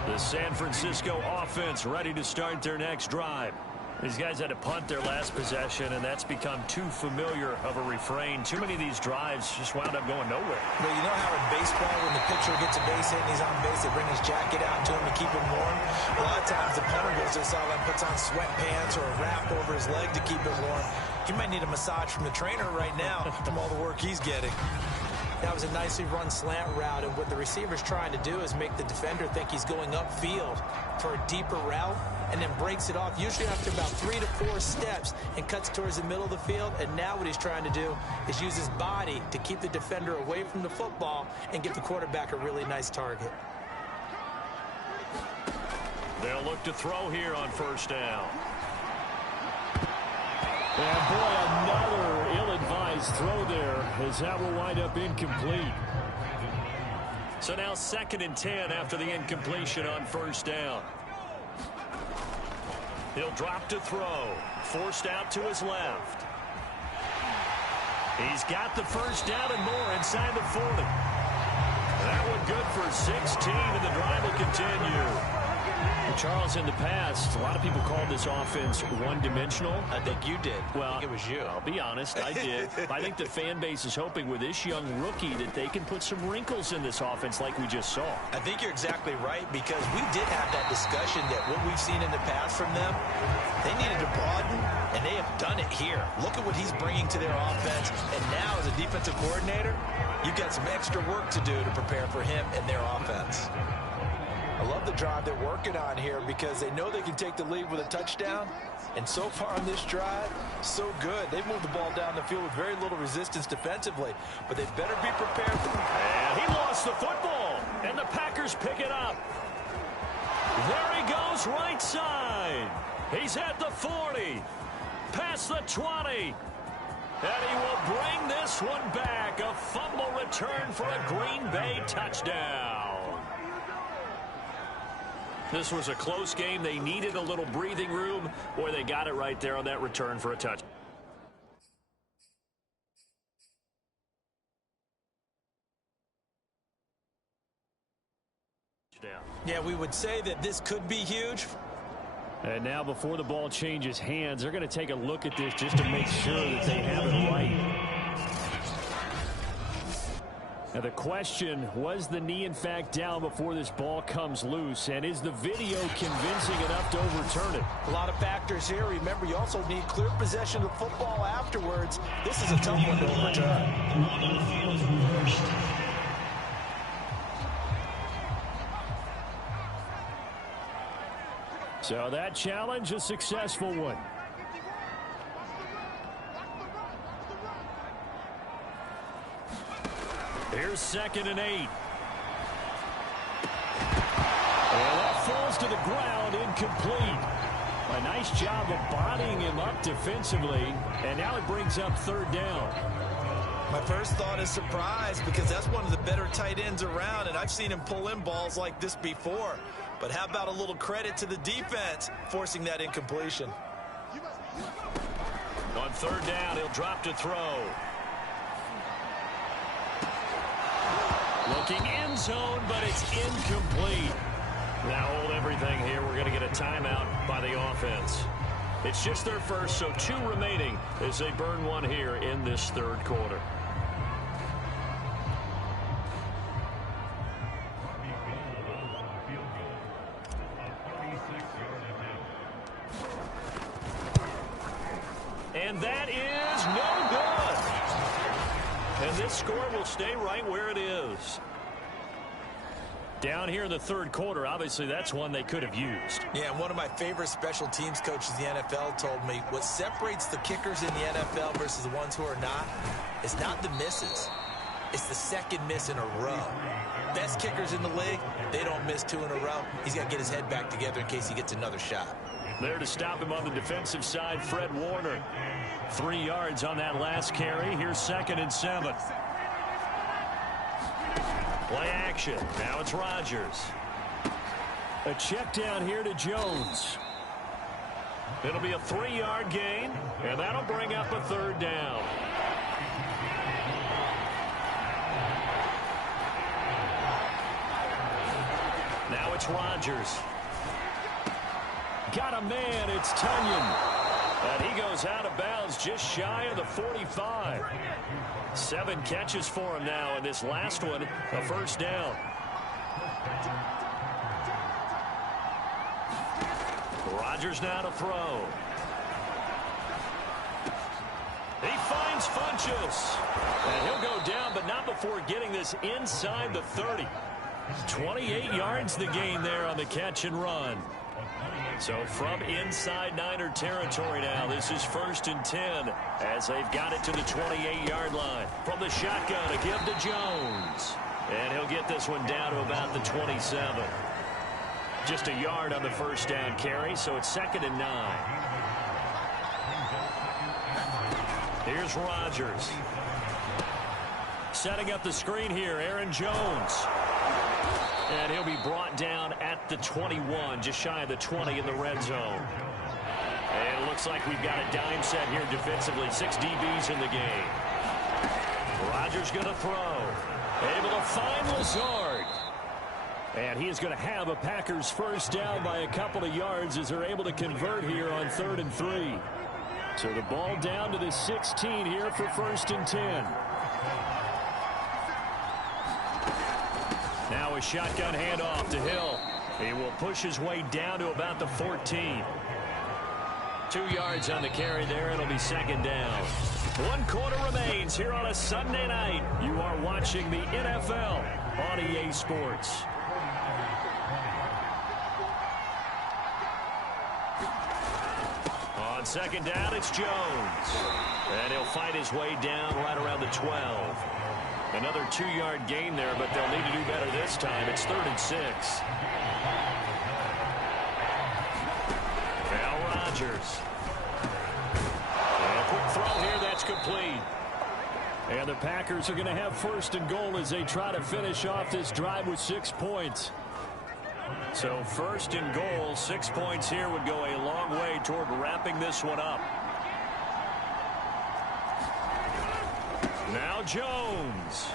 The San Francisco offense ready to start their next drive. These guys had to punt their last possession, and that's become too familiar of a refrain. Too many of these drives just wound up going nowhere. Well, you know how in baseball, when the pitcher gets a base hit and he's on base, they bring his jacket out to him to keep him warm? A lot of times the punter goes to the sideline, puts on sweatpants or a wrap over his leg to keep him warm. He might need a massage from the trainer right now from all the work he's getting. That was a nicely run slant route, and what the receiver's trying to do is make the defender think he's going upfield for a deeper route, and then breaks it off, usually after about 3 to 4 steps, and cuts towards the middle of the field. And now what he's trying to do is use his body to keep the defender away from the football and give the quarterback a really nice target. They'll look to throw here on 1st down. And boy, another ill-advised throw there, as that will wind up incomplete. So now 2nd and 10 after the incompletion on 1st down. He'll drop to throw. Forced out to his left. He's got the 1st down and more inside the 40. That one good for 16, and the drive will continue. Charles, in the past, a lot of people called this offense one-dimensional. I think you did. Well, I think it was you. I'll be honest, I did. I think the fan base is hoping with this young rookie that they can put some wrinkles in this offense like we just saw. I think you're exactly right, because we did have that discussion that what we've seen in the past from them, they needed to broaden, and they have done it here. Look at what he's bringing to their offense, and now as a defensive coordinator, you've got some extra work to do to prepare for him and their offense. I love the drive they're working on here because they know they can take the lead with a touchdown. And so far on this drive, so good. They've moved the ball down the field with very little resistance defensively. But they better be prepared for it. And he lost the football. And the Packers pick it up. There he goes right side. He's at the 40. Past the 20. And he will bring this one back. A fumble return for a Green Bay touchdown. This was a close game. They needed a little breathing room. Boy, they got it right there on that return for a touchdown. Yeah, we would say that this could be huge. And now before the ball changes hands, they're going to take a look at this just to make sure that they have it right. Now the question, was the knee in fact down before this ball comes loose? And is the video convincing enough to overturn it? A lot of factors here. Remember, you also need clear possession of the football afterwards. This is a tough one to overturn. The one on the field is reversed. So that challenge, a successful one. Here's 2nd and 8. And that falls to the ground, incomplete. A nice job of bodying him up defensively, and now it brings up 3rd down. My first thought is surprise, because that's one of the better tight ends around, and I've seen him pull in balls like this before. But how about a little credit to the defense forcing that incompletion? On 3rd down, he'll drop to throw. Looking end zone, but it's incomplete. Now hold everything here. We're going to get a timeout by the offense. It's just their first, so 2 remaining as they burn one here in this 3rd quarter. And that is no good. And this score will stay right where it is. Down here in the 3rd quarter, obviously that's one they could have used. Yeah, and one of my favorite special teams coaches in the NFL told me what separates the kickers in the NFL versus the ones who are not is not the misses. It's the 2nd miss in a row. Best kickers in the league, they don't miss 2 in a row. He's got to get his head back together in case he gets another shot. There to stop him on the defensive side, Fred Warner. 3 yards on that last carry. Here's 2nd and 7. Play action. Now it's Rodgers. A check down here to Jones. It'll be a 3-yard gain, and that'll bring up a 3rd down. Now it's Rodgers. Got a man, it's Tunyon. And he goes out of bounds just shy of the 45. 7 catches for him now, and this last one, a 1st down. Rodgers now to throw. He finds Funchess. And he'll go down, but not before getting this inside the 30. 28 yards the gain there on the catch and run. So from inside Niner territory now, this is 1st and 10 as they've got it to the 28-yard line. From the shotgun, a give to Jones. And he'll get this one down to about the 27. Just a yard on the 1st down carry, so it's 2nd and 9. Here's Rodgers. Setting up the screen here, Aaron Jones. And he'll be brought down at the 21, just shy of the 20 in the red zone. And it looks like we've got a dime set here defensively. 6 DBs in the game. Rodgers going to throw. Able to find Lazard. And he is going to have a Packers first down by a couple of yards as they're able to convert here on 3rd and 3. So the ball down to the 16 here for 1st and 10. Now a shotgun handoff to Hill. He will push his way down to about the 14. 2 yards on the carry there. It'll be 2nd down. 1 quarter remains here on a Sunday night. You are watching the NFL on EA Sports. On 2nd down, it's Jones. And he'll fight his way down right around the 12. Another 2-yard gain there, but they'll need to do better this time. It's 3rd and 6. Now Rodgers. And a quick throw here, that's complete. And the Packers are going to have 1st and goal as they try to finish off this drive with 6 points. So 1st and goal, 6 points here would go a long way toward wrapping this one up. Now Jones.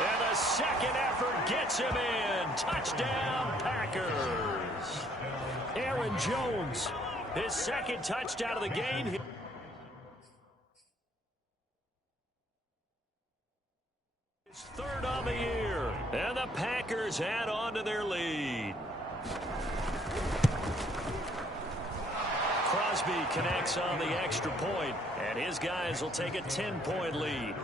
And a second effort gets him in. Touchdown, Packers. Aaron Jones, his 2nd touchdown of the game. His 3rd on the year. And the Packers add on to their lead. Crosby connects on the extra point, and his guys will take a 10-point lead.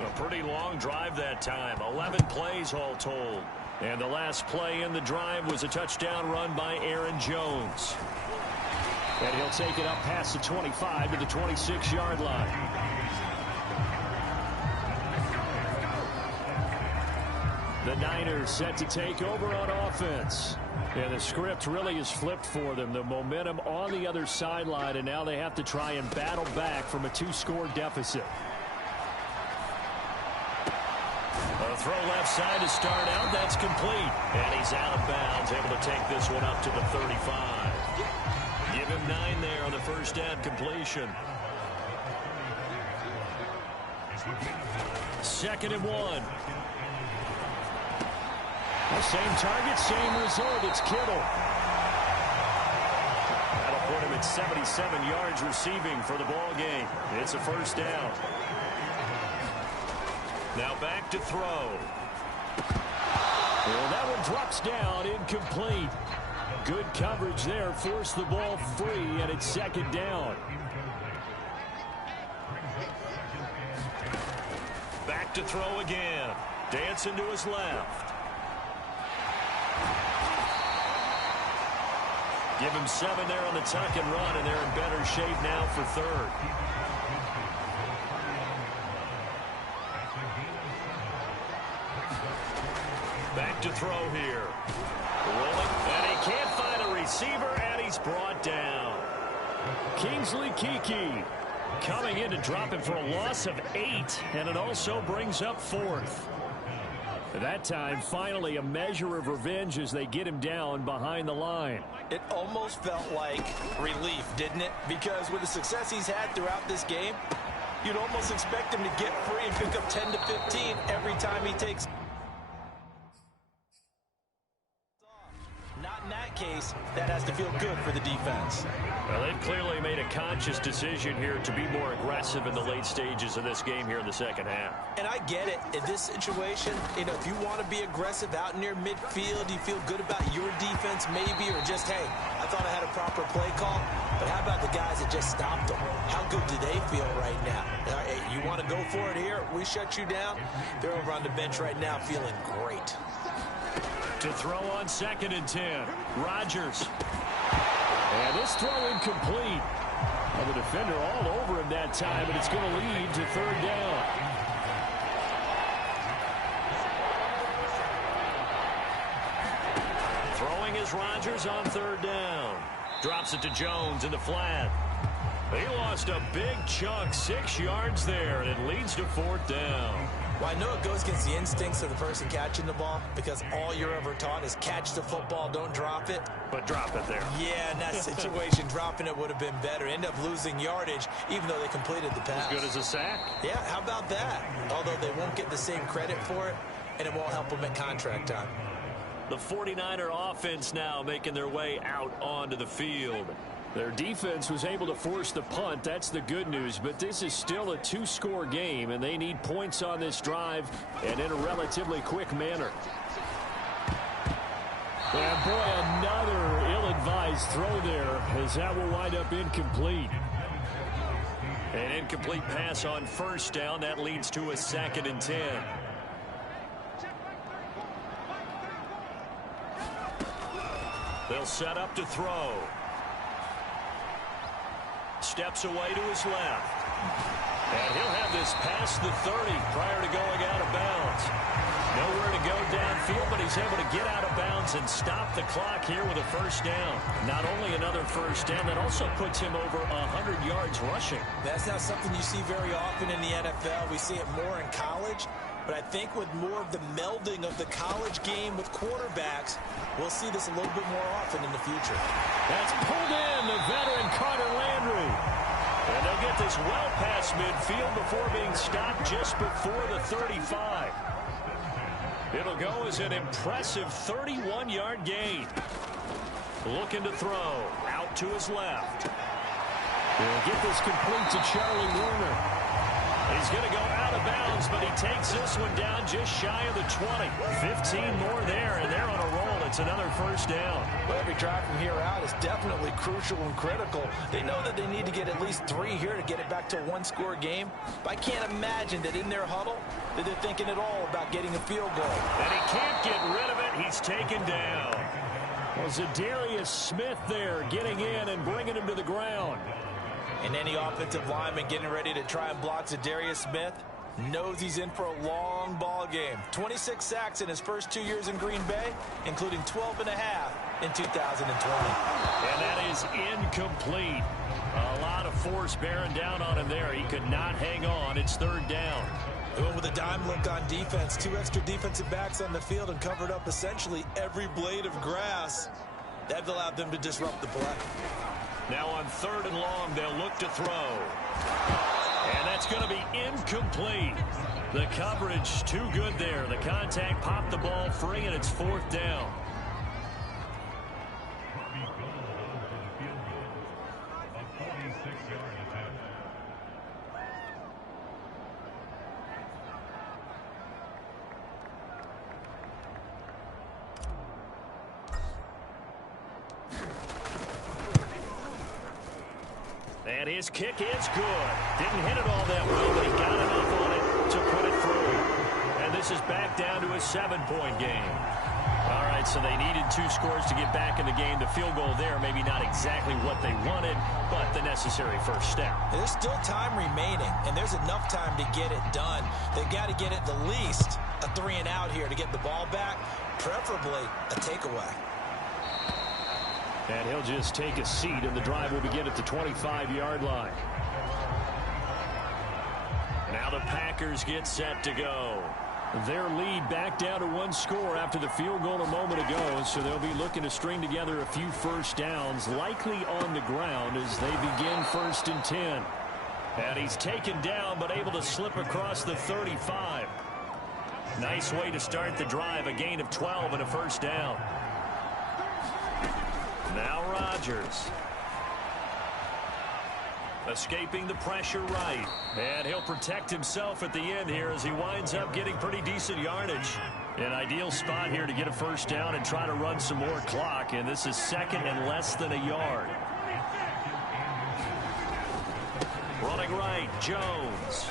A pretty long drive that time, 11 plays all told. And the last play in the drive was a touchdown run by Aaron Jones. And he'll take it up past the 25 to the 26-yard line. The Niners set to take over on offense. And the script really is flipped for them. The momentum on the other sideline, and now they have to try and battle back from a 2-score deficit. A throw left side to start out. That's complete. And he's out of bounds, able to take this one up to the 35. Give him 9 there on the first down completion. 2nd and 1. The same target, same result. It's Kittle. That'll put him at 77 yards receiving for the ball game. It's a first down. Now back to throw. Well, that one drops down, incomplete. Good coverage there, forced the ball free, and it's 2nd down. Back to throw again. Dancing to his left. Give him 7 there on the tuck and run, and they're in better shape now for 3rd. Back to throw here. Rolling, and he can't find a receiver, and he's brought down. Kingsley Keke coming in to drop him for a loss of 8, and it also brings up 4th. That time, finally, a measure of revenge as they get him down behind the line. It almost felt like relief, didn't it? Because with the success he's had throughout this game, you'd almost expect him to get free and pick up 10 to 15 every time he takes. Not in that case. That has to feel good for the defense. Well, they've clearly made a conscious decision here to be more aggressive in the late stages of this game here in the 2nd half. And I get it. In this situation, if you want to be aggressive out near midfield, you feel good about your defense maybe, or just, hey, I thought I had a proper play call. But how about the guys that just stopped them? How good do they feel right now? Hey, you want to go for it here? We shut you down? They're over on the bench right now feeling great. To throw on 2nd and 10. Rodgers. And this throw incomplete. Well, the defender all over him that time, and it's going to lead to 3rd down. Throwing is Rodgers on 3rd down. Drops it to Jones in the flat. He lost a big chunk, 6 yards there, and it leads to 4th down. Well, I know it goes against the instincts of the person catching the ball, because all you're ever taught is catch the football, don't drop it. But drop it there. Yeah, in that situation, dropping it would have been better. End up losing yardage, even though they completed the pass. As good as a sack. Yeah, how about that? Although they won't get the same credit for it, and it won't help them at contract time. The 49er offense now making their way out onto the field. Their defense was able to force the punt. That's the good news. But this is still a two-score game, and they need points on this drive and in a relatively quick manner. And boy, another ill-advised throw there, as that will wind up incomplete. An incomplete pass on first down. That leads to a 2nd and 10. They'll set up to throw. Steps away to his left. And he'll have this past the 30 prior to going out of bounds. Nowhere to go downfield, but he's able to get out of bounds and stop the clock here with a first down. Not only another first down, that also puts him over 100 yards rushing. That's not something you see very often in the NFL. We see it more in college. But I think with more of the melding of the college game with quarterbacks, we'll see this a little bit more often in the future. That's pulled in, the veteran Carter Landry. And they'll get this well past midfield before being stopped just before the 35. It'll go as an impressive 31-yard gain. Looking to throw. Out to his left. He'll get this complete to Charlie Warner. He's going to go out of bounds, but he takes this one down just shy of the 20. 15 more there, and they're on a roll. It's another first down. Well, every drive from here out is definitely crucial and critical. They know that they need to get at least 3 here to get it back to a one-score game. But I can't imagine that in their huddle that they're thinking at all about getting a field goal. And he can't get rid of it. He's taken down. Well, Zadarius Smith there getting in and bringing him to the ground. And any offensive lineman getting ready to try and block Zadarius Smith knows he's in for a long ball game. 26 sacks in his first 2 years in Green Bay, including 12 and a half in 2020. And that is incomplete. A lot of force bearing down on him there. He could not hang on. It's 3rd down. They went with a dime look on defense. 2 extra defensive backs on the field and covered up essentially every blade of grass. That allowed them to disrupt the play. Now on 3rd and long, they'll look to throw. And that's going to be incomplete. The coverage too good there. The contact popped the ball free, and it's 4th down. And his kick is good. Didn't hit it all that well, but he got enough on it to put it through. And this is back down to a 7-point game. All right, so they needed 2 scores to get back in the game. The field goal there, maybe not exactly what they wanted, but the necessary first step. There's still time remaining, and there's enough time to get it done. They've got to get at the least a 3-and-out here to get the ball back, preferably a takeaway. And he'll just take a seat, and the drive will begin at the 25-yard line. Now the Packers get set to go. Their lead back down to 1 score after the field goal a moment ago, so they'll be looking to string together a few first downs, likely on the ground as they begin 1st and 10. And he's taken down, but able to slip across the 35. Nice way to start the drive, a gain of 12 and a first down. Now Rodgers. Escaping the pressure right. And he'll protect himself at the end here as he winds up getting pretty decent yardage. An ideal spot here to get a first down and try to run some more clock. And this is 2nd and less than a yard. Running right, Jones.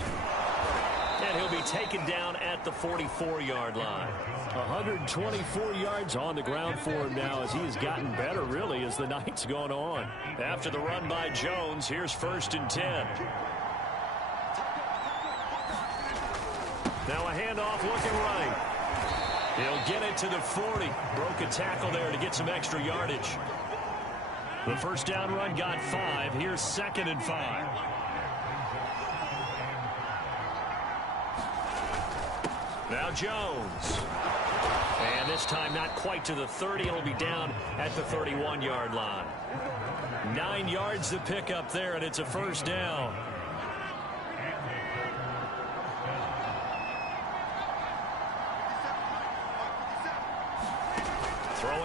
And he'll be taken down at the 44-yard line. 124 yards on the ground for him now as he has gotten better, really, as the night's gone on. After the run by Jones, here's 1st and 10. Now a handoff looking right. He'll get it to the 40. Broke a tackle there to get some extra yardage. The first down run got 5. Here's 2nd and 5. Now Jones. And this time not quite to the 30. It'll be down at the 31-yard line. 9 yards to pick up there, and it's a first down.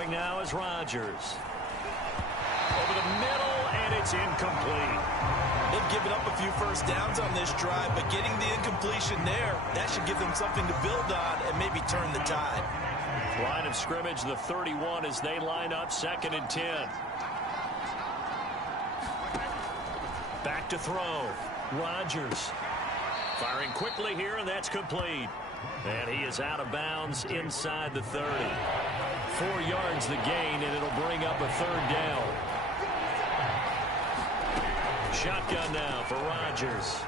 Throwing now is Rodgers. Over the middle, and it's incomplete. They've given up a few first downs on this drive, but getting the incompletion there, that should give them something to build on and maybe turn the tide. Line of scrimmage, the 31, as they line up 2nd and 10. Back to throw. Rodgers firing quickly here, and that's complete. And he is out of bounds inside the 30. 4 yards the gain, and it'll bring up a 3rd down. Shotgun now for Rodgers.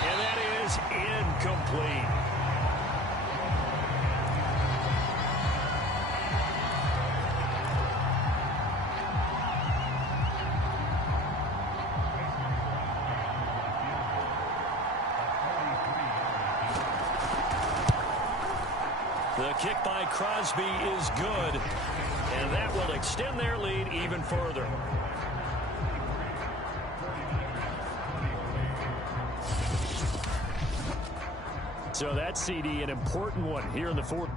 And that is incomplete. The kick by Crosby is good, and that will extend their lead even further. So that CD, an important one here in the 4th.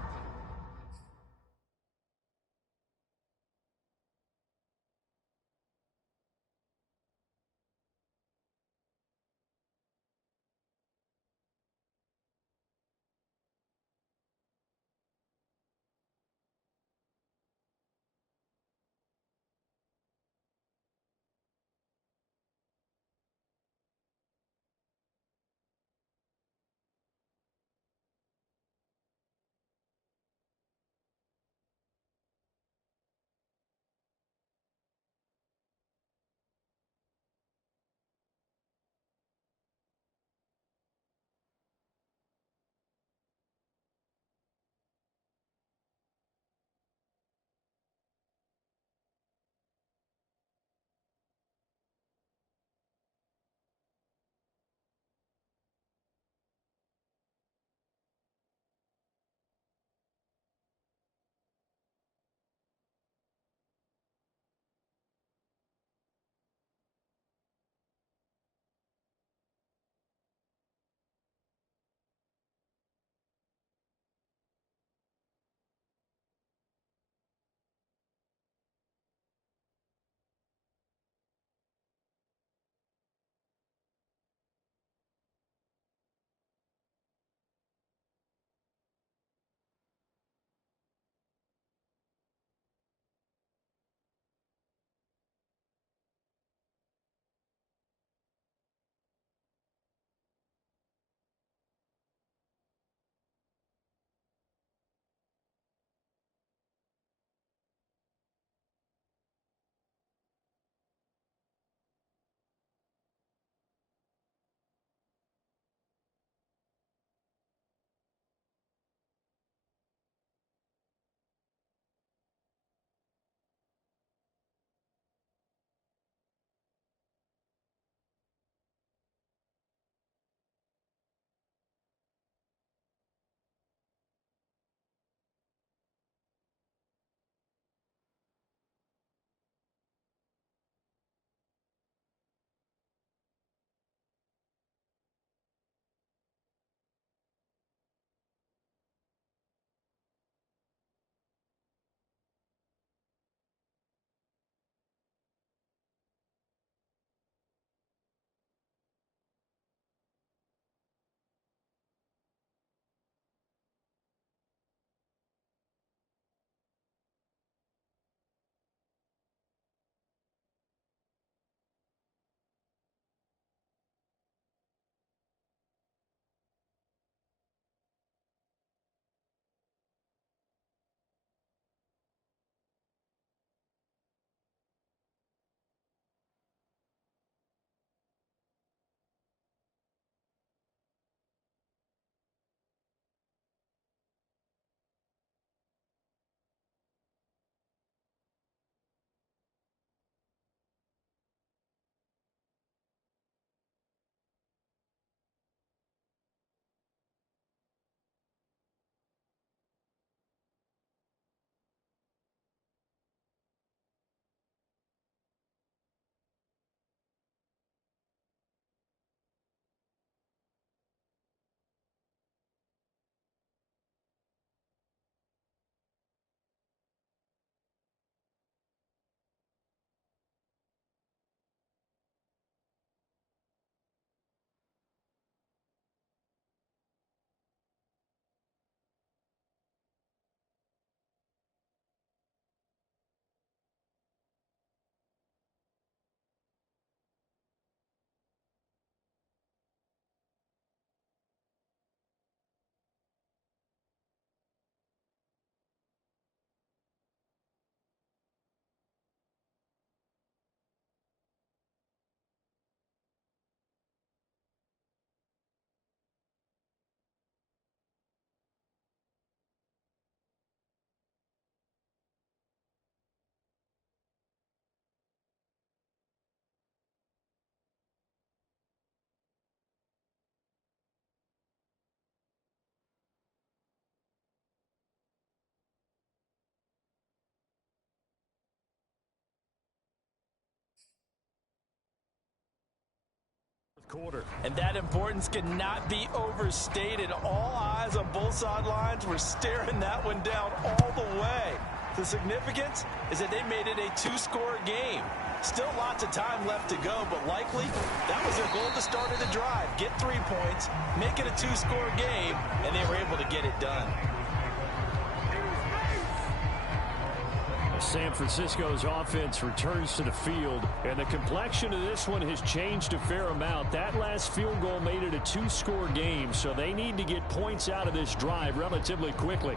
quarter. And that importance cannot be overstated. All eyes on both sidelines were staring that one down all the way. The significance is that they made it a two-score game. Still lots of time left to go, but likely that was their goal at the start of the drive. Get 3 points, make it a two-score game, and they were able to get it done. San Francisco's offense returns to the field, and the complexion of this one has changed a fair amount. That last field goal made it a two-score game, so they need to get points out of this drive relatively quickly.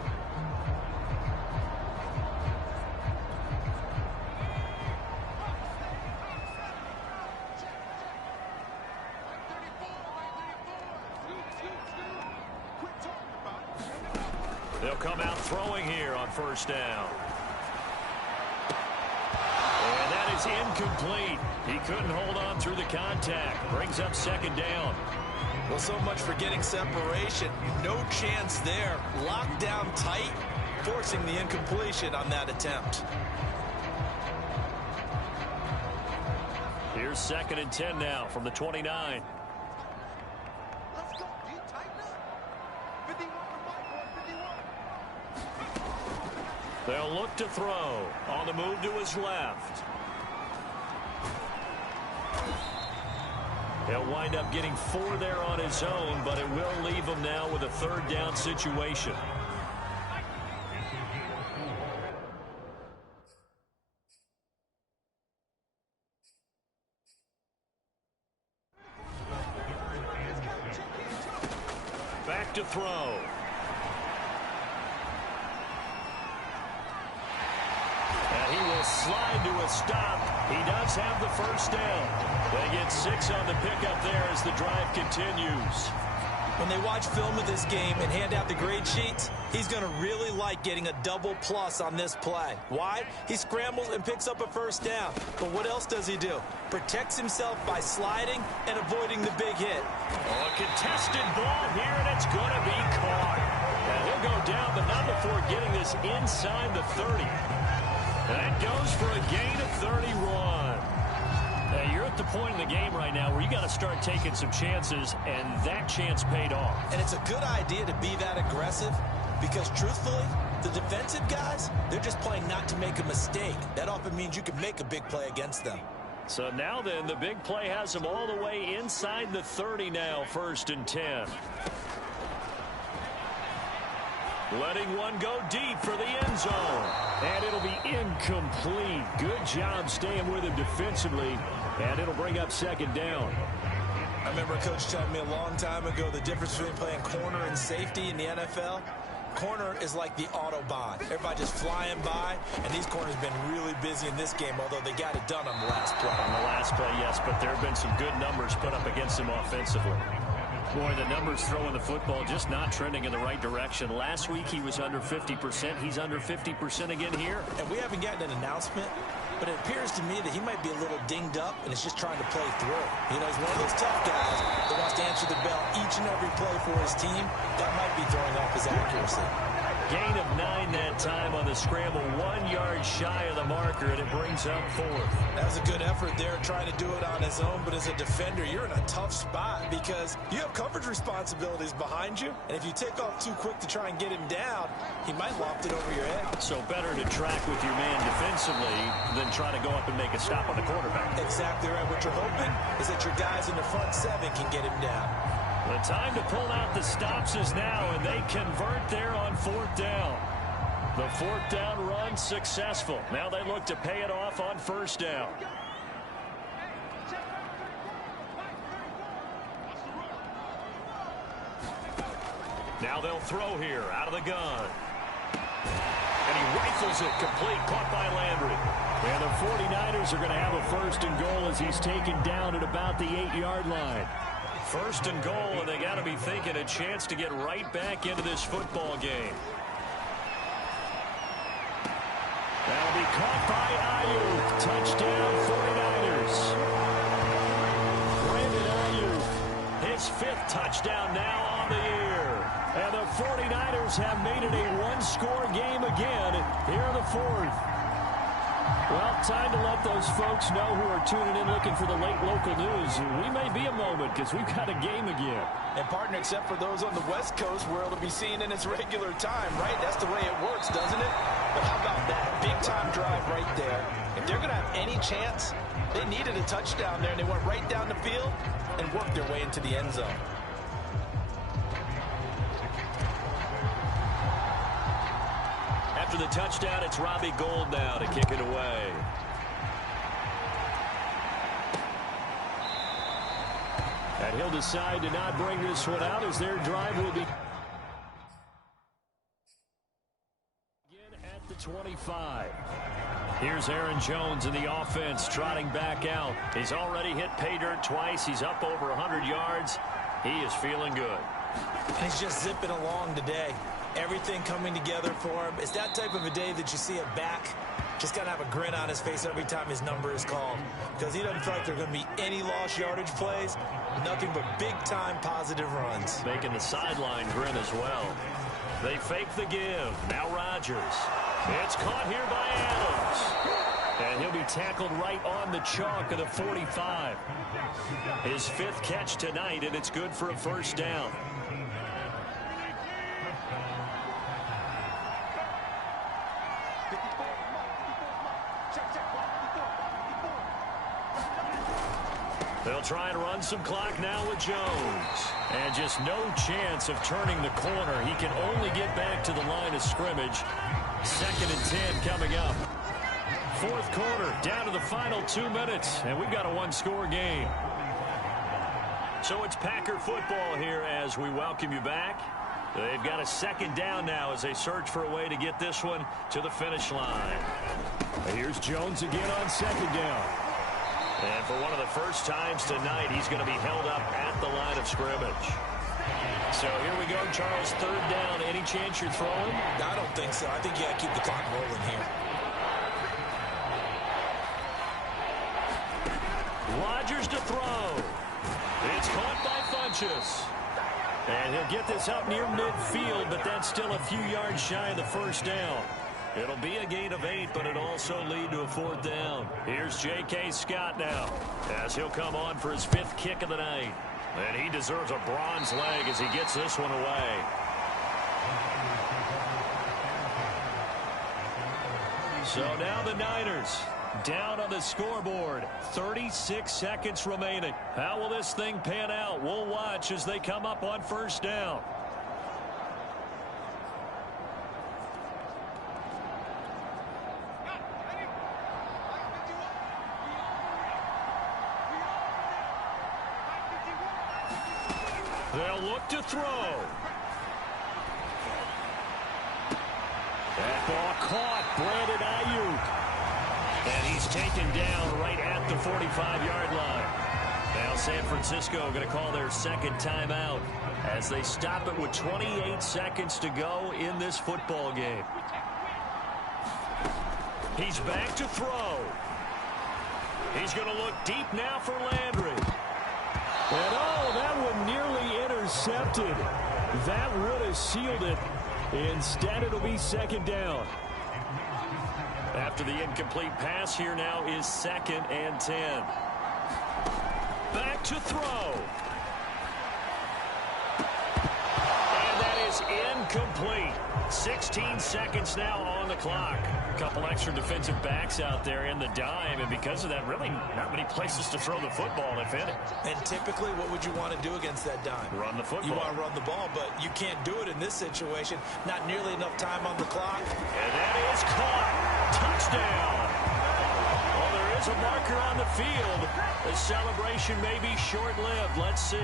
They'll come out throwing here on first down. And that is incomplete. He couldn't hold on through the contact. Brings up second down. Well, so much for getting separation. No chance there. Locked down tight, forcing the incompletion on that attempt. Here's 2nd and 10 now from the 29. Let's go. Do you tighten up? 51 to 51. They'll look to throw. On the move to his left. He'll wind up getting 4 there on his own, but it will leave him now with a 3rd down situation. Back to throw. And he will slide to a stop. He does have the first down. They get 6 on the pickup there as the drive continues. When they watch film of this game and hand out the grade sheets, he's going to really like getting a double plus on this play. Why? He scrambles and picks up a first down. But what else does he do? Protects himself by sliding and avoiding the big hit. Oh, a contested ball here, and it's going to be caught. And he'll go down, but not before getting this inside the 30. That goes for a gain of 31. You're at the point in the game right now where you got to start taking some chances, and that chance paid off. And it's a good idea to be that aggressive because, truthfully, the defensive guys, they're just playing not to make a mistake. That often means you can make a big play against them. So now then, the big play has them all the way inside the 30 now, 1st and 10. Letting one go deep for the end zone. And it'll be incomplete. Good job staying with him defensively. And it'll bring up 2nd down. I remember a coach telling me a long time ago the difference between playing corner and safety in the NFL. Corner is like the Autobahn. Everybody just flying by, and these corners have been really busy in this game, although they got it done on the last play. On the last play, yes, but there have been some good numbers put up against him offensively. Boy, the numbers throwing the football just not trending in the right direction. Last week he was under 50%. He's under 50% again here. And we haven't gotten an announcement, but it appears to me that he might be a little dinged up and is just trying to play through. You know, he's one of those tough guys that wants to answer the bell each and every play for his team. That might be throwing off his accuracy. Gain of 9 that time on the scramble. 1 yard shy of the marker, and it brings up 4th. That was a good effort there trying to do it on his own, but as a defender, you're in a tough spot because you have coverage responsibilities behind you, and if you take off too quick to try and get him down, he might loft it over your head. So better to track with your man defensively than try to go up and make a stop on the quarterback. Exactly right. What you're hoping is that your guys in the front 7 can get him down. The time to pull out the stops is now, and they convert there on 4th down. The 4th down run successful. Now they look to pay it off on 1st down. Now they'll throw here out of the gun. And he rifles it complete, caught by Landry. And the 49ers are going to have a 1st and goal as he's taken down at about the 8-yard line. 1st and goal, and they got to be thinking a chance to get right back into this football game. That'll be caught by Ayuk. Touchdown 49ers. Brandon Ayuk, his 5th touchdown now on the year. And the 49ers have made it a one-score game again here in the 4th. Well, time to let those folks know who are tuning in looking for the late local news. We may be a moment moment because we've got a game again. And, partner, except for those on the West Coast where it'll be seen in its regular time, right? That's the way it works, doesn't it? But how about that? Big-time drive right there. If they're going to have any chance, they needed a touchdown there, and they went right down the field and worked their way into the end zone. After the touchdown, it's Robbie Gould now to kick it away. And he'll decide to not bring this one out as their drive will be again at the 25. Here's Aaron Jones in the offense trotting back out. He's already hit pay dirt twice. He's up over 100 yards. He is feeling good. And he's just zipping along today. Everything coming together for him. It's that type of a day that you see a back just got to have a grin on his face every time his number is called, because he doesn't feel like there are going to be any lost yardage plays, nothing but big-time positive runs. Making the sideline grin as well. They fake the give. Now Rodgers. It's caught here by Adams. And he'll be tackled right on the chalk of the 45. His 5th catch tonight, and it's good for a first down. They'll try and run some clock now with Jones. And just no chance of turning the corner. He can only get back to the line of scrimmage. 2nd and 10 coming up. 4th quarter, down to the final 2 minutes. And we've got a one-score game. So it's Packer football here as we welcome you back. They've got a 2nd down now as they search for a way to get this one to the finish line. Here's Jones again on 2nd down. And for one of the first times tonight, he's going to be held up at the line of scrimmage. So here we go, Charles, 3rd down. Any chance you're throwing? I don't think so. I think you got to keep the clock rolling here. Rodgers to throw. It's caught by Funchess. And he'll get this up near midfield, but that's still a few yards shy of the first down. It'll be a gain of 8, but it'll also lead to a 4th down. Here's J.K. Scott now as he'll come on for his 5th kick of the night. And he deserves a bronze leg as he gets this one away. So now the Niners down on the scoreboard. 36 seconds remaining. How will this thing pan out? We'll watch as they come up on 1st down. They'll look to throw. That ball caught. Brandon Ayuk. And he's taken down right at the 45-yard line. Now San Francisco going to call their 2nd timeout as they stop it with 28 seconds to go in this football game. He's back to throw. He's going to look deep now for Landry. And oh, that one nearly intercepted. That would have sealed it. Instead, it'll be 2nd down. After the incomplete pass, here now is 2nd and 10. Back to throw. And that is incomplete. 16 seconds now on the clock. A couple extra defensive backs out there in the dime, and because of that, really not many places to throw the football, if any. And typically, what would you want to do against that dime? Run the football. You want to run the ball, but you can't do it in this situation. Not nearly enough time on the clock. And that is caught. Touchdown. Well, there is a marker on the field. The celebration may be short-lived. Let's see.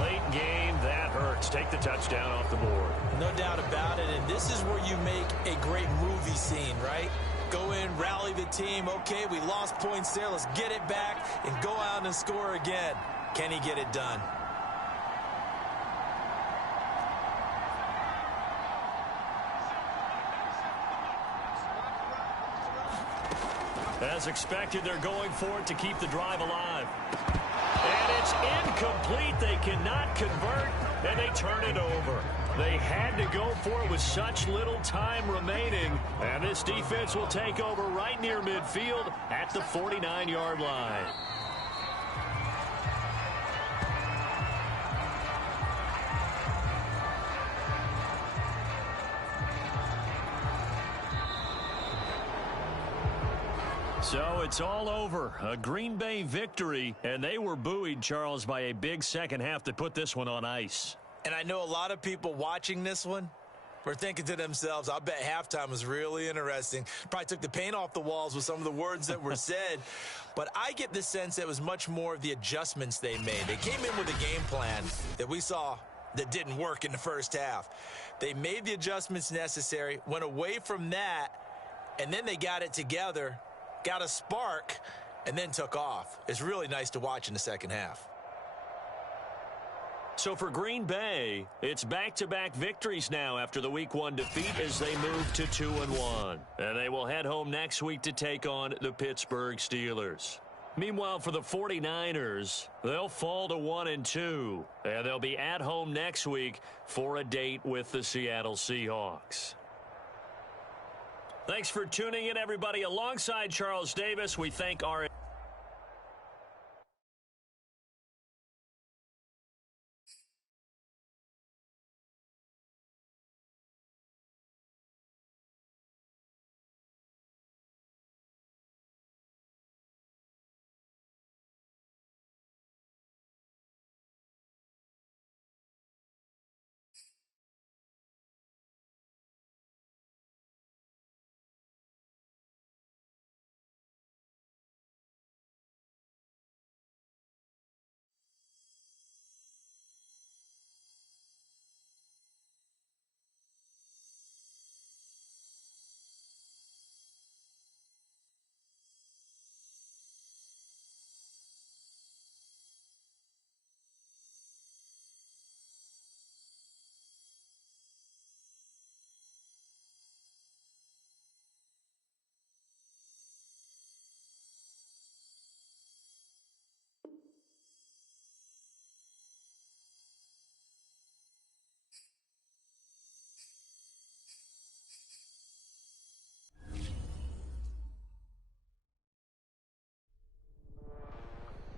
Late game, that hurts. Take the touchdown off the board. No doubt about it, and this is where you make a great movie scene, right? Go in, rally the team. Okay, we lost points there. Let's get it back and go out and score again. Can he get it done? As expected, they're going for it to keep the drive alive. And it's incomplete. They cannot convert, and they turn it over. They had to go for it with such little time remaining. And this defense will take over right near midfield at the 49-yard line. So it's all over. A Green Bay victory, and they were buoyed, Charles, by a big second half that put this one on ice. And I know a lot of people watching this one were thinking to themselves, I bet halftime was really interesting. Probably took the paint off the walls with some of the words that were said. But I get the sense it was much more of the adjustments they made. They came in with a game plan that we saw that didn't work in the first half. They made the adjustments necessary, went away from that, and then they got it together, got a spark, and then took off. It's really nice to watch in the second half. So for Green Bay, it's back-to-back victories now after the Week 1 defeat as they move to 2-1. And they will head home next week to take on the Pittsburgh Steelers. Meanwhile, for the 49ers, they'll fall to 1-2. And they'll be at home next week for a date with the Seattle Seahawks. Thanks for tuning in, everybody. Alongside Charles Davis, we thank our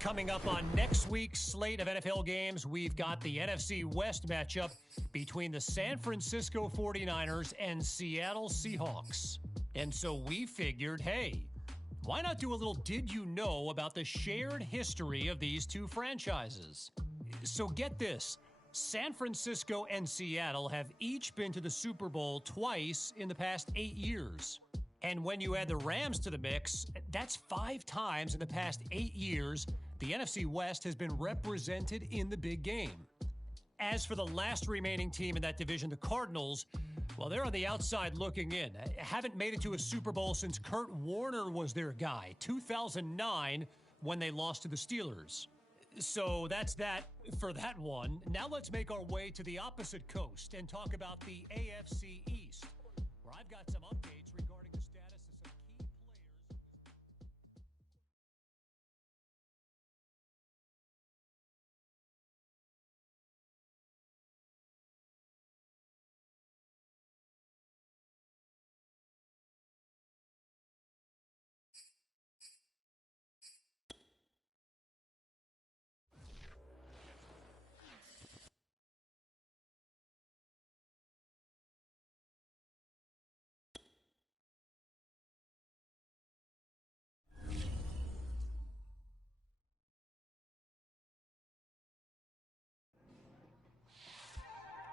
Coming up on next week's slate of NFL games, we've got the NFC West matchup between the San Francisco 49ers and Seattle Seahawks. And so we figured, hey, why not do a little did you know about the shared history of these two franchises? So get this. San Francisco and Seattle have each been to the Super Bowl twice in the past 8 years. And when you add the Rams to the mix, that's 5 times in the past 8 years the NFC West has been represented in the big game. As for the last remaining team in that division, the Cardinals, well, they're on the outside looking in. Haven't made it to a Super Bowl since Kurt Warner was their guy, 2009, when they lost to the Steelers. So that's that for that one. Now let's make our way to the opposite coast and talk about the AFC East, where I've got some updates regarding the status of some key players.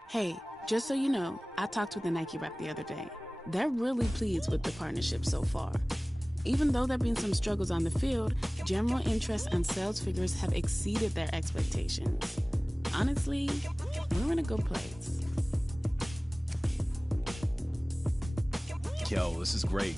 Hey, just so you know, I talked with the Nike rep the other day. They're really pleased with the partnership so far. Even though there have been some struggles on the field, general interest and sales figures have exceeded their expectations. Honestly, we're in a good place. Yo, this is great.